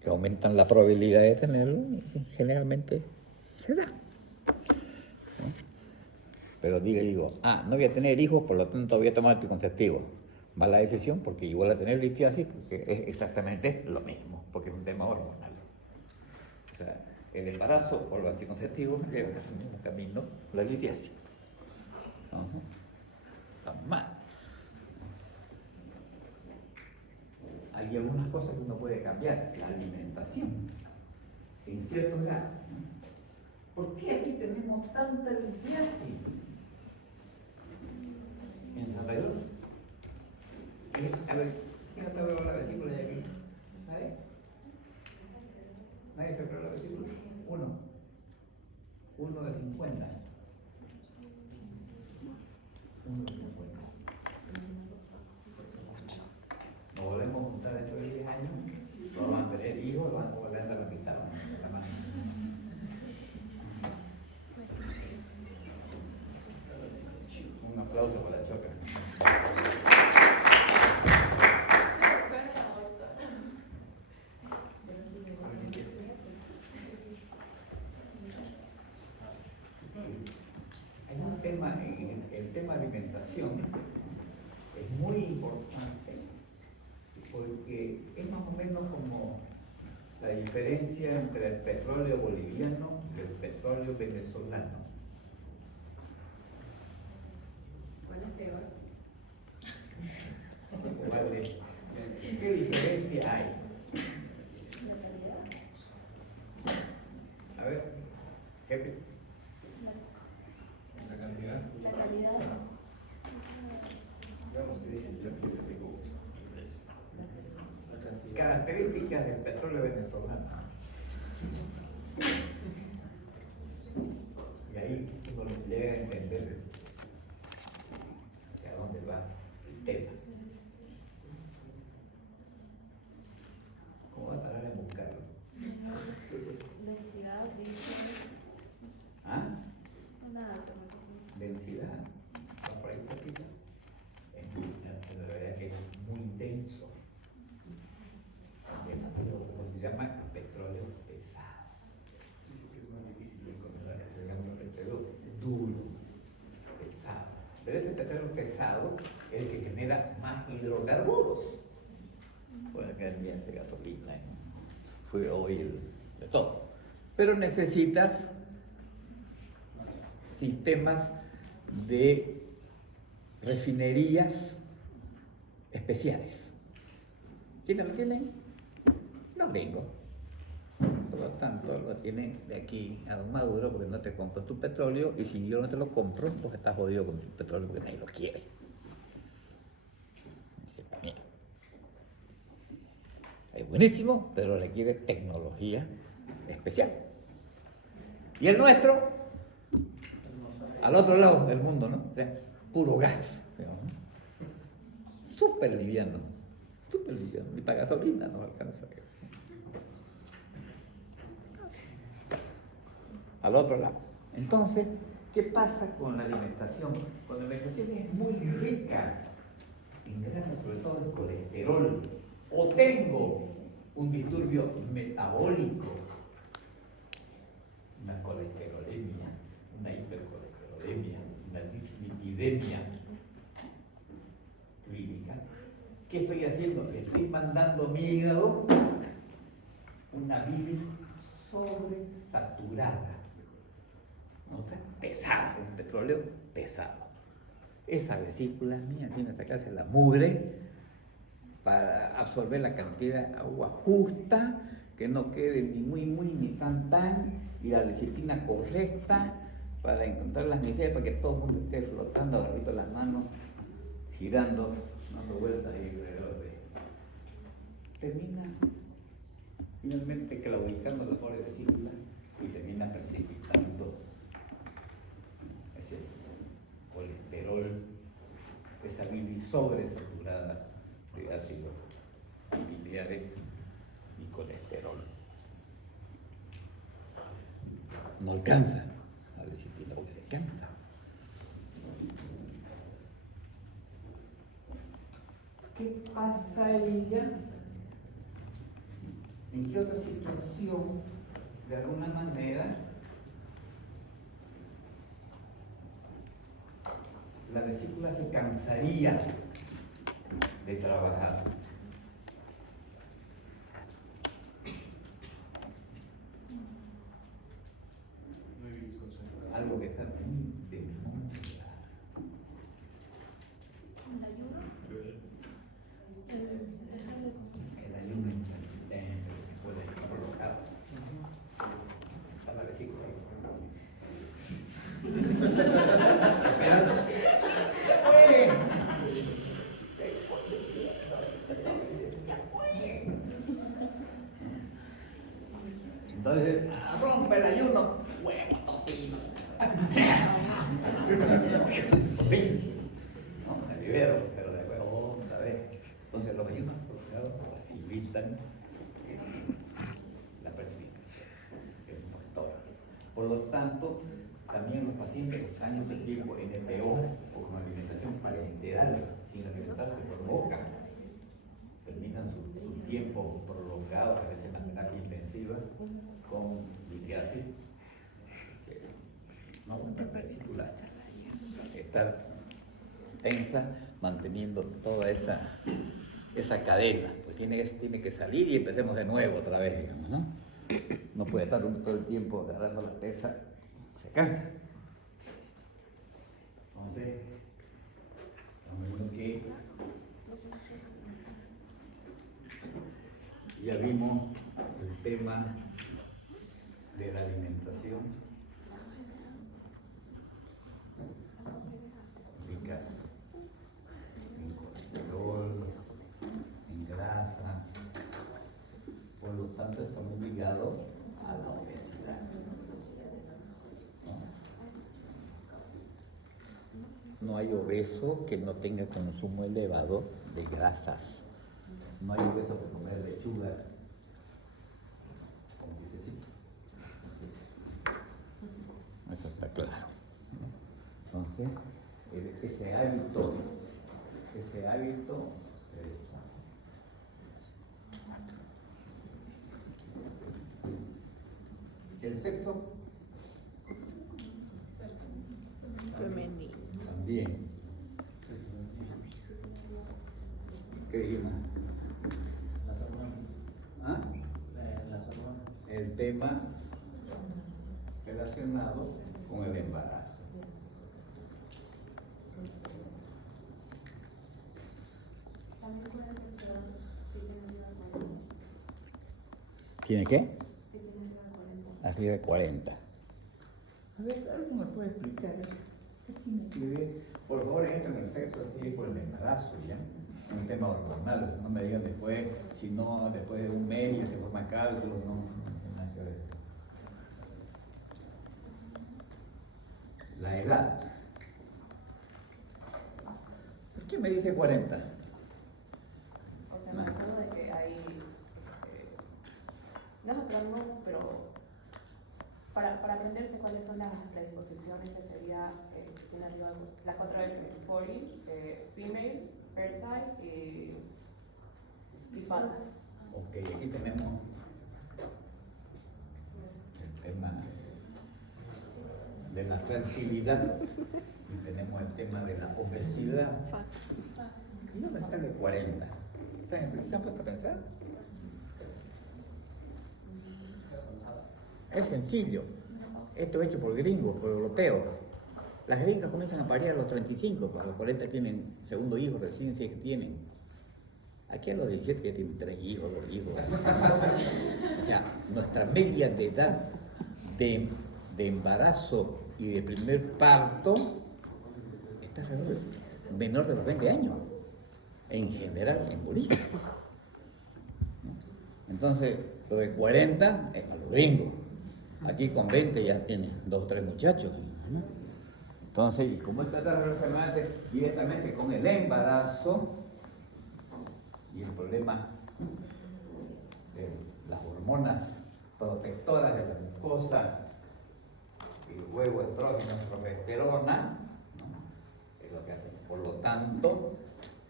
que aumentan la probabilidad de tenerlo y generalmente se da. Pero digo, no voy a tener hijos, por lo tanto voy a tomar anticonceptivo. Mala decisión, porque igual a tener litiasis, porque es exactamente lo mismo, porque es un tema hormonal. O sea, el embarazo o los anticonceptivos llevan al mismo camino, la litiasis. Entonces, está mal. Hay algunas cosas que uno puede cambiar. La alimentación, en ciertos grados. ¿Por qué aquí tenemos tanta litiasis? En San Pedro. A ver, ¿quién no te abrió la vesícula de aquí? ¿Nadie? ¿Nadie se abrió la vesícula? Uno de 50. Uno de 50. Nos volvemos a juntar dentro de 10 años, no van a tener hijos, van a volver a la mitad, van a tener la mano. Un aplauso para la Choca. Hay un tema, el tema alimentación es muy importante porque es más o menos como la diferencia entre el petróleo boliviano y el petróleo venezolano. ¿Cuál es peor? Vale. ¿Qué diferencia hay? La calidad. A ver, jefe. La cantidad, La calidad. digamos que dice el certificado. La cantidad. Características del petróleo venezolano. Y ahí uno llega a entender hacia dónde va el tema. ¿Cómo va a parar en buscarlo? Densidad, dice. ¿Ah? Nada, pero Densidad. ¿Va por ahí cerquita? Es muy, la verdad es que es muy denso. Demasiado, como se llama, petróleo pesado. Dice que es más difícil de encontrar. Se llama petróleo duro, pesado. Pero ese petróleo pesado es el que genera más hidrocarburos. Puede caer bien esa gasolina, fue oil, de todo. Pero necesitas sistemas de refinerías especiales. ¿Quiénes lo tienen? Los gringos. Por lo tanto, lo tienen de aquí a Don Maduro porque no te compro tu petróleo y si yo no te lo compro, pues estás jodido con tu petróleo porque nadie lo quiere. Dice, para mí. Es buenísimo, pero requiere tecnología especial. Y el nuestro, al otro lado del mundo, ¿no? O sea, puro gas, digamos, ¿no? Súper liviano, ni para gasolina no alcanza. Al otro lado. Entonces, ¿qué pasa con la alimentación? Cuando la alimentación es muy rica en grasa, sobre todo en colesterol, o tengo un disturbio metabólico, una colesterolemia, una hipercolesterolemia, una dislipidemia clínica, ¿qué estoy haciendo? Le estoy mandando a mi hígado una bilis sobresaturada, o sea, pesada, un petróleo pesado. Esa vesícula mía tiene que sacarse la mugre para absorber la cantidad de agua justa, que no quede ni muy ni tan, y la lecitina correcta para encontrar las miserias, para que todo el mundo esté flotando, agarrito las manos, girando, dando vueltas ahí alrededor de... Termina finalmente claudicando la pobre vesícula y termina precipitando ese colesterol, esa bilis sobresaturada de ácidos biliares y colesterol. No alcanza a lecitina porque se cansa. ¿Qué pasaría? ¿En qué otra situación, de alguna manera, la vesícula se cansaría de trabajar? No hay virus concentrado. Algo que está muy de moda. ¿El ayuno? El dejar de comer. El ayuno intermitente que puede provocar a la vesícula. Entonces, rompe el ayuno, huevo, tocino. No, me libero, pero después otra vez. Entonces los ayunos prolongados facilitan la precipitación, el motor. Por lo tanto, también los pacientes que están en tiempo NPO o con alimentación parenteral sin alimentarse por boca terminan su tiempo prolongado, a veces en la terapia intensiva, con litiasis, no una vesícula, estar tensa, manteniendo toda esa cadena, pues tiene que salir y empecemos de nuevo otra vez, digamos, ¿no? No puede estar todo el tiempo agarrando la pesa, se cansa. Entonces, estamos viendo que ya vimos el tema de la alimentación ricas en colesterol, en grasas, por lo tanto está muy ligado a la obesidad. No hay obeso que no tenga consumo elevado de grasas. No hay obeso que comer lechuga con picecito. Eso está claro. Entonces, ese hábito el sexo Femenino. también. ¿Qué dijimos? Las hormonas. ¿Ah? Las hormonas. El tema relacionado con el embarazo. También puede ser solo si tienen una 40. ¿Tiene qué? Si tienen una 40. Arriba de 40. A ver, ¿algo me puede explicar? ¿Qué tiene que ver? Por favor, entra en el sexo así por el embarazo, ¿ya? Es un tema hormonal. No me digan después, si no, después de un mes ya se forman cálculos, no tiene nada que ver. La edad. ¿Por qué me dice 40? O sea, me acuerdo de que hay, no es acrónimo, pero para aprenderse cuáles son las predisposiciones que sería, tiene arriba las 4 F, body, female, earth type y fat. Ok, aquí tenemos el tema de la fertilidad y tenemos el tema de la obesidad. ¿Y dónde sale 40? ¿Se han puesto a pensar? Es sencillo. Esto es hecho por gringos, por europeos. Las gringas comienzan a parir a los 35, a los 40 tienen segundo hijo, recién si es que tienen. Aquí a los 17 ya tienen 3 hijos, 2 hijos. O sea, nuestra media de edad de embarazo y de primer parto está alrededor menor de los 20 años, en general en Bolivia. Entonces, lo de 40 es para los gringos. Aquí con 20 ya tienen 2 o 3 muchachos, ¿no? Entonces, como esto está relacionado directamente con el embarazo y el problema de las hormonas protectoras de la mucosa y luego estrógenos, progesterona, ¿no? Es lo que hacen. Por lo tanto,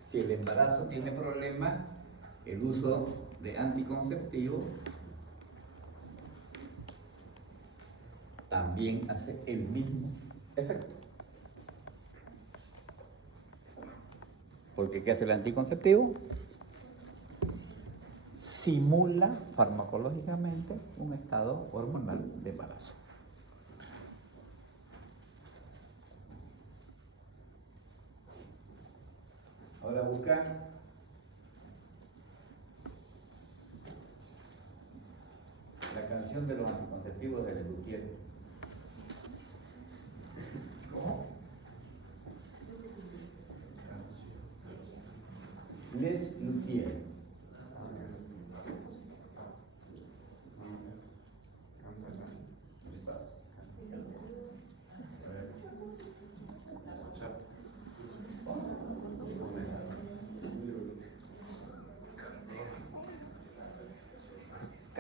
si el embarazo tiene problemas, el uso de anticonceptivos también hace el mismo efecto. Porque ¿qué hace el anticonceptivo? Simula farmacológicamente un estado hormonal de embarazo. Ahora busca la canción de los anticonceptivos de Lelutier. Les Luthier.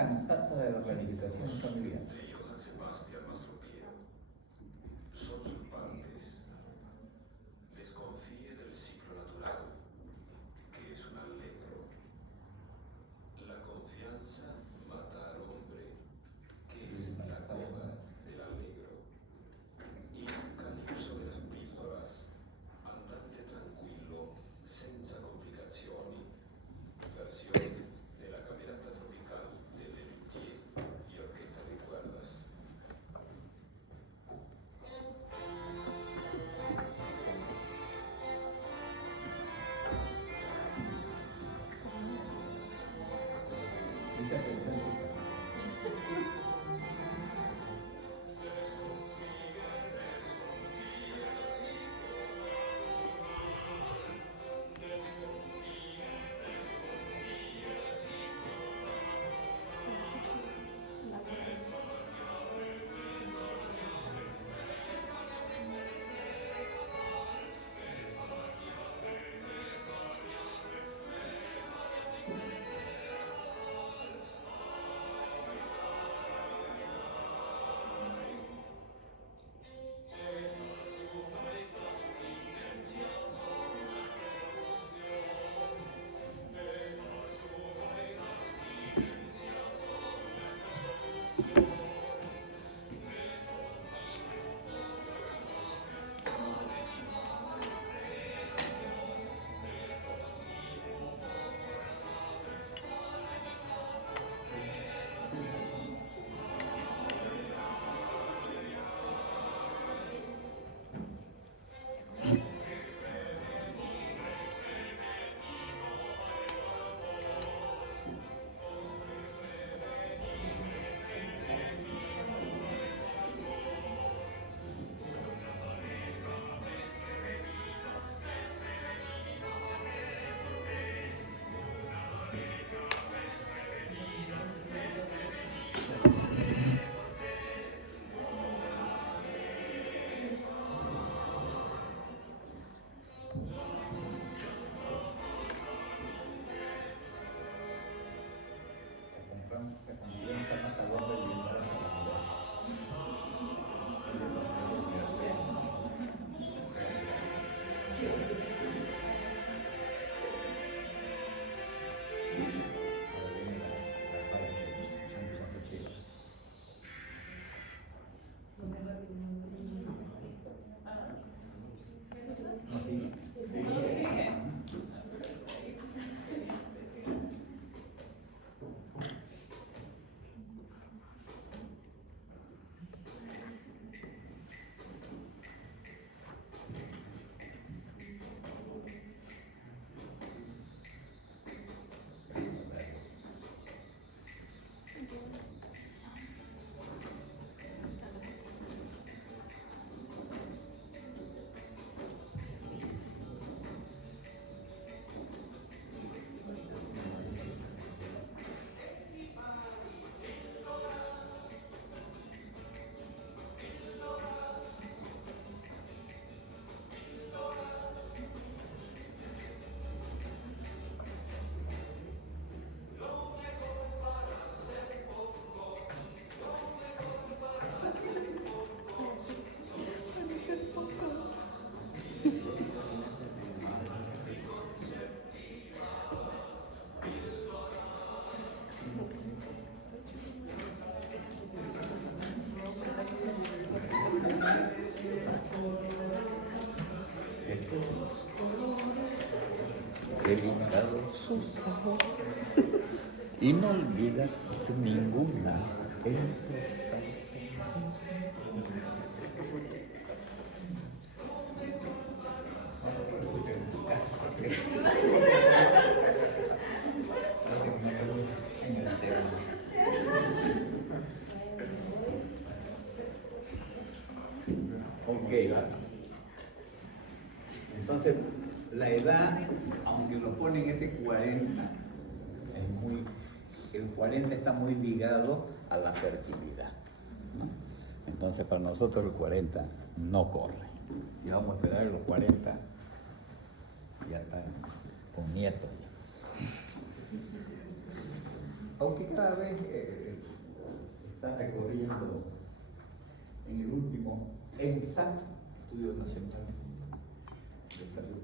cantata de la planificación familiar. De Johann Sebastian Mastropiero. Son sus partes. Desconfíe del ciclo natural, que es un allegro. La confianza mata al hombre, que es la coda del allegro. Y un calipso de las píldoras, andante tranquillo, senza complicazioni. Versione della camerata tropical de Lelutier y orquesta de cuerdas. Mucha atención, chicos. La confianza mata al hombre y el embarazo a la mujer. Ahora viene la parte anticonceptiva. No, sí. Delicado su sabor y no olvidas ninguna importancia. Ok, entonces la edad, aunque lo ponen ese 40, el 40 está muy ligado a la fertilidad, ¿no? Entonces para nosotros el 40 no corre. Si vamos a esperar los 40, ya está con nietos. aunque cada vez está recorriendo en el último ENSA, Estudio Nacional de Salud,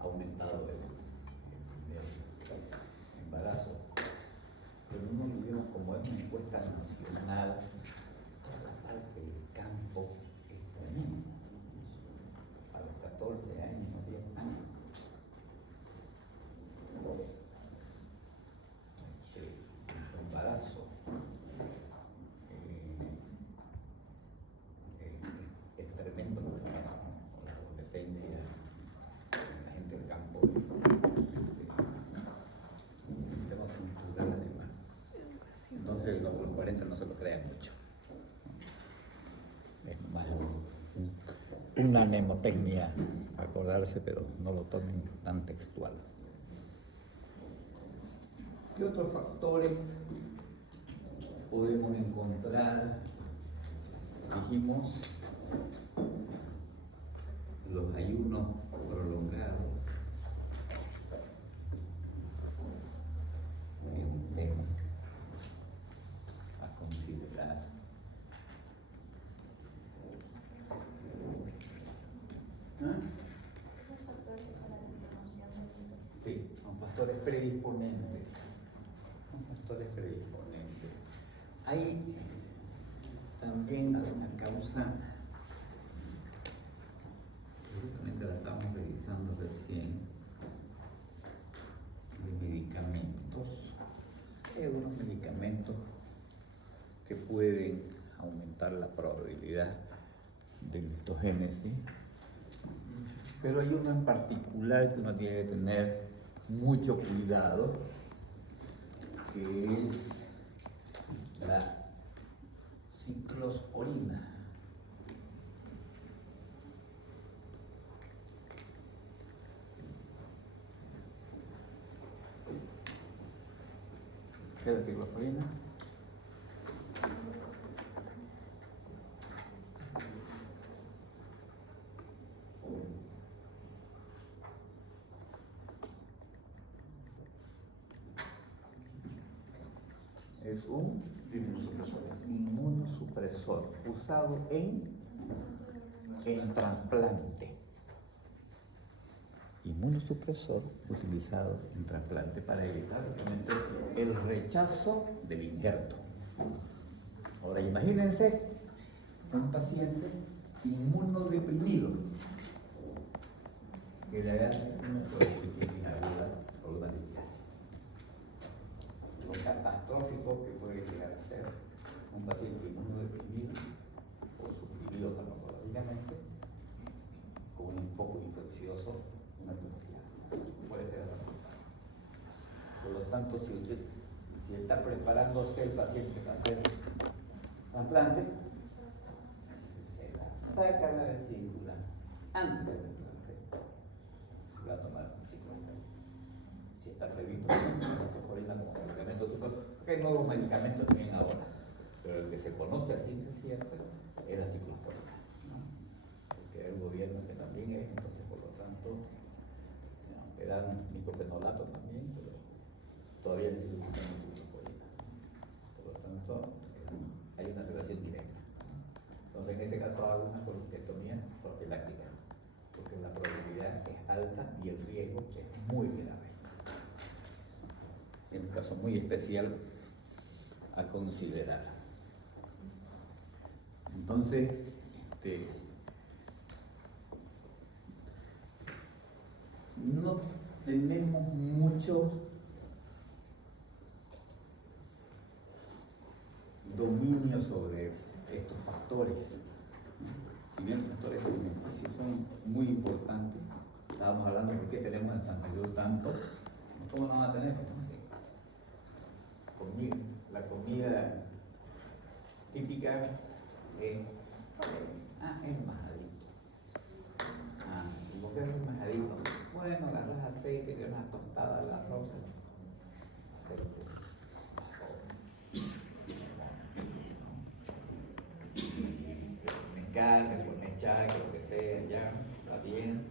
ha aumentado el embarazo, pero no olvidemos, como es una encuesta nacional, toda la parte del campo es tremenda. A los 14 años, no sé, nuestro embarazo es tremendo lo que pasa, ¿no? Con la adolescencia, la gente del campo, el sistema cultural además. Entonces los 40 no se lo crean mucho. Es más una mnemotecnia acordarse, pero no lo tomen tan textual. ¿Qué otros factores podemos encontrar? Dijimos los ayunos prolongados. Es un tema a considerar. Sí, son factores predisponentes. Son factores predisponentes. Hay también una causa que justamente la estamos revisando recién, de medicamentos. Hay algunos medicamentos que pueden aumentar la probabilidad de glutogénesis, pero hay uno en particular que uno tiene que tener mucho cuidado, que es la ciclosporina. ¿Qué es la ciclosporina? Es un inmunosupresor usado en trasplante. Inmunosupresor utilizado en trasplante para evitar justamente el rechazo del injerto. Ahora imagínense un paciente inmunodeprimido que le haga una colitis aguda por una litiasis. Lo catastrófico que puede llegar a ser un paciente inmunodeprimido o suprimido farmacológicamente con un foco infeccioso, una cirugía. Puede ser el resultado. Por lo tanto, si está preparándose el paciente para hacer trasplante, se la saca la vesícula antes del trasplante. Se va a tomar un ciclo. Si está previsto como medicamento super, porque hay nuevos medicamentos también ahora, pero el que se conoce a ciencia cierta es la ciclosporina, ¿no? Porque hay un gobierno que también es, entonces por lo tanto, que dan microfenolato también, pero todavía se sigue usando ciclosporina. Por lo tanto, hay una relación directa. Entonces, en este caso hago una colectomía profiláctica, porque la probabilidad es alta y el riesgo es muy grave. Es un caso muy especial a considerar. Entonces, no tenemos mucho dominio sobre estos factores. Si bien los factores alimenticios son muy importantes, estábamos hablando de por qué tenemos en Santa Cruz tanto, ¿cómo no van a tener? La comida típica es el majadito. ¿Y por qué es el majadito? Bueno, agarras aceite, le das una tostada al arroz, aceite, carne, pones charque, lo que sea, ya, está bien,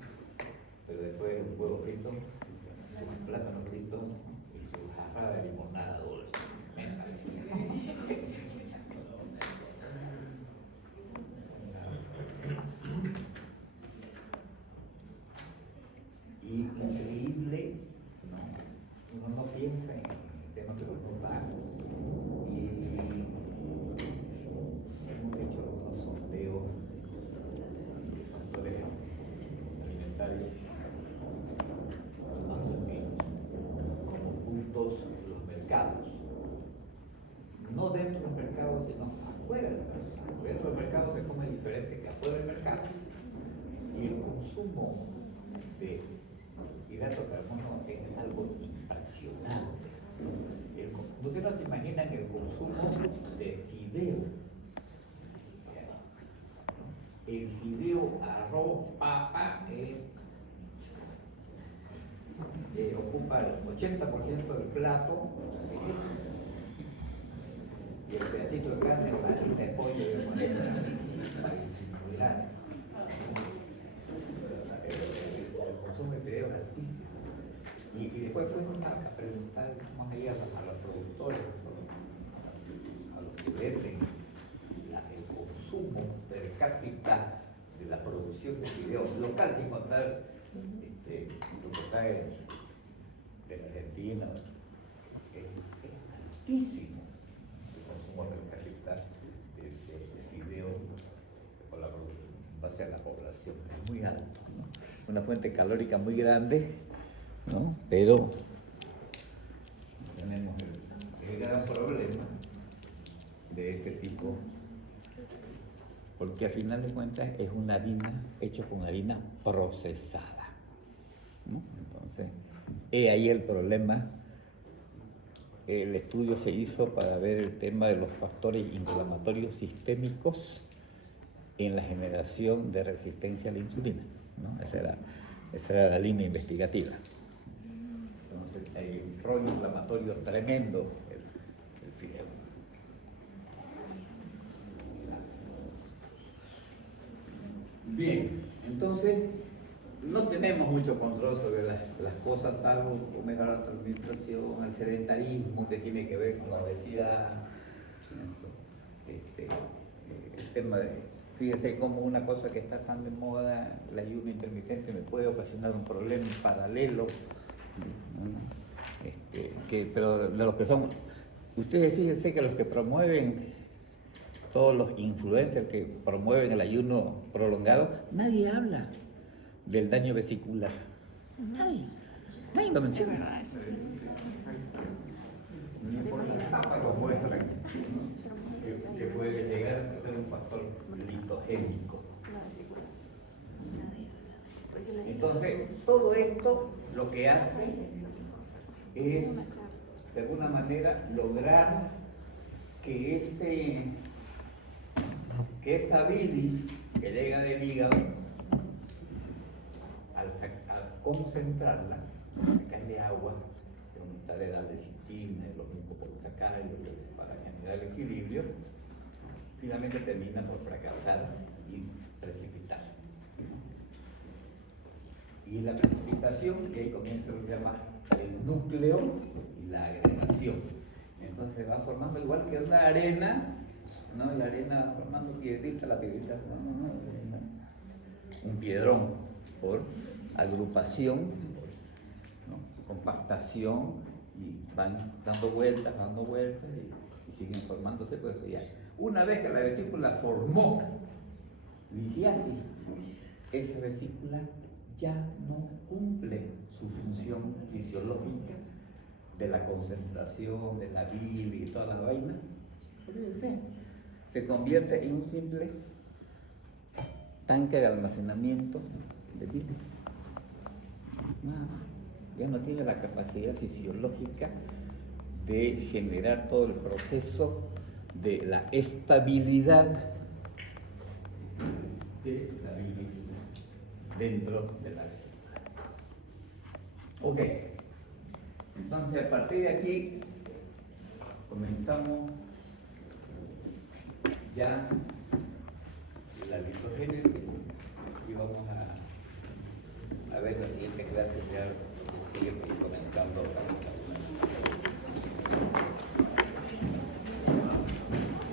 pero después un huevo frito, un plátano frito, Y increíble, ¿no? Uno no piensa en el tema de los pagos. Y hemos hecho unos sondeos de factores alimentarios, más o menos, como puntos los mercados. No dentro de los mercados, sino afuera de los mercados. Dentro del mercado se come diferente que afuera del mercado. Y el consumo de hidrato de carbono es algo impresionante. Ustedes no se imaginan el consumo de fideo. El fideo, arroz, papa, ocupa el 80% del plato. Y el pedacito de carne, la harina de pollo de moneda para disimular. El consumo de fideo es altísimo. Y después fuimos a preguntar cómo se llama a los productores, a los que venden el consumo per cápita de la producción de fideo local, sin contar lo que trae de la Argentina. Es altísimo el consumo per cápita de fideo en base a la población, es muy alto, ¿no? Una fuente calórica muy grande, ¿no? Pero tenemos el gran problema de ese tipo, porque al final de cuentas es una harina hecha con harina procesada, ¿no? Entonces, ahí el problema. El estudio se hizo para ver el tema de los factores inflamatorios sistémicos en la generación de resistencia a la insulina, ¿no? Esa era la línea investigativa. Entonces, hay un rol inflamatorio tremendo el fideo. Bien, entonces no tenemos mucho control sobre las cosas, salvo mejorar la administración, el sedentarismo que tiene que ver con la obesidad, el tema de, fíjese cómo una cosa que está tan de moda, el ayuno intermitente, me puede ocasionar un problema paralelo, pero de los que son, ustedes fíjense que los que promueven, todos los influencers que promueven el ayuno prolongado, nadie habla del daño vesicular. Nadie lo menciona. Ni por las tapas lo muestran, que puede llegar a ser un factor litogénico. Entonces, todo esto lo que hace es, de alguna manera, lograr que esa bilis que llega del hígado, al concentrarla, sacarle agua, aumentarle la lecitina, los mucopolisacáridos para generar el equilibrio, finalmente termina por fracasar y precipitar. Y la precipitación, y ahí comienza lo que llama el núcleo y la agregación. Entonces va formando igual que una arena, ¿no? La arena formando piedrita, la piedrita formando un piedrón por agrupación, ¿no? Compactación, y van dando vueltas y siguen formándose, pues ya. Una vez que la vesícula formó litiasis, esa vesícula ya no cumple su función fisiológica de la concentración, de la bilis y toda la vaina. Se convierte en un simple tanque de almacenamiento de bilis. Ya no tiene la capacidad fisiológica de generar todo el proceso de la estabilidad de la bilis dentro de la vesícula. Ok, entonces a partir de aquí comenzamos ya la litogénesis y vamos a ver la siguiente clase ya que sigue comenzando.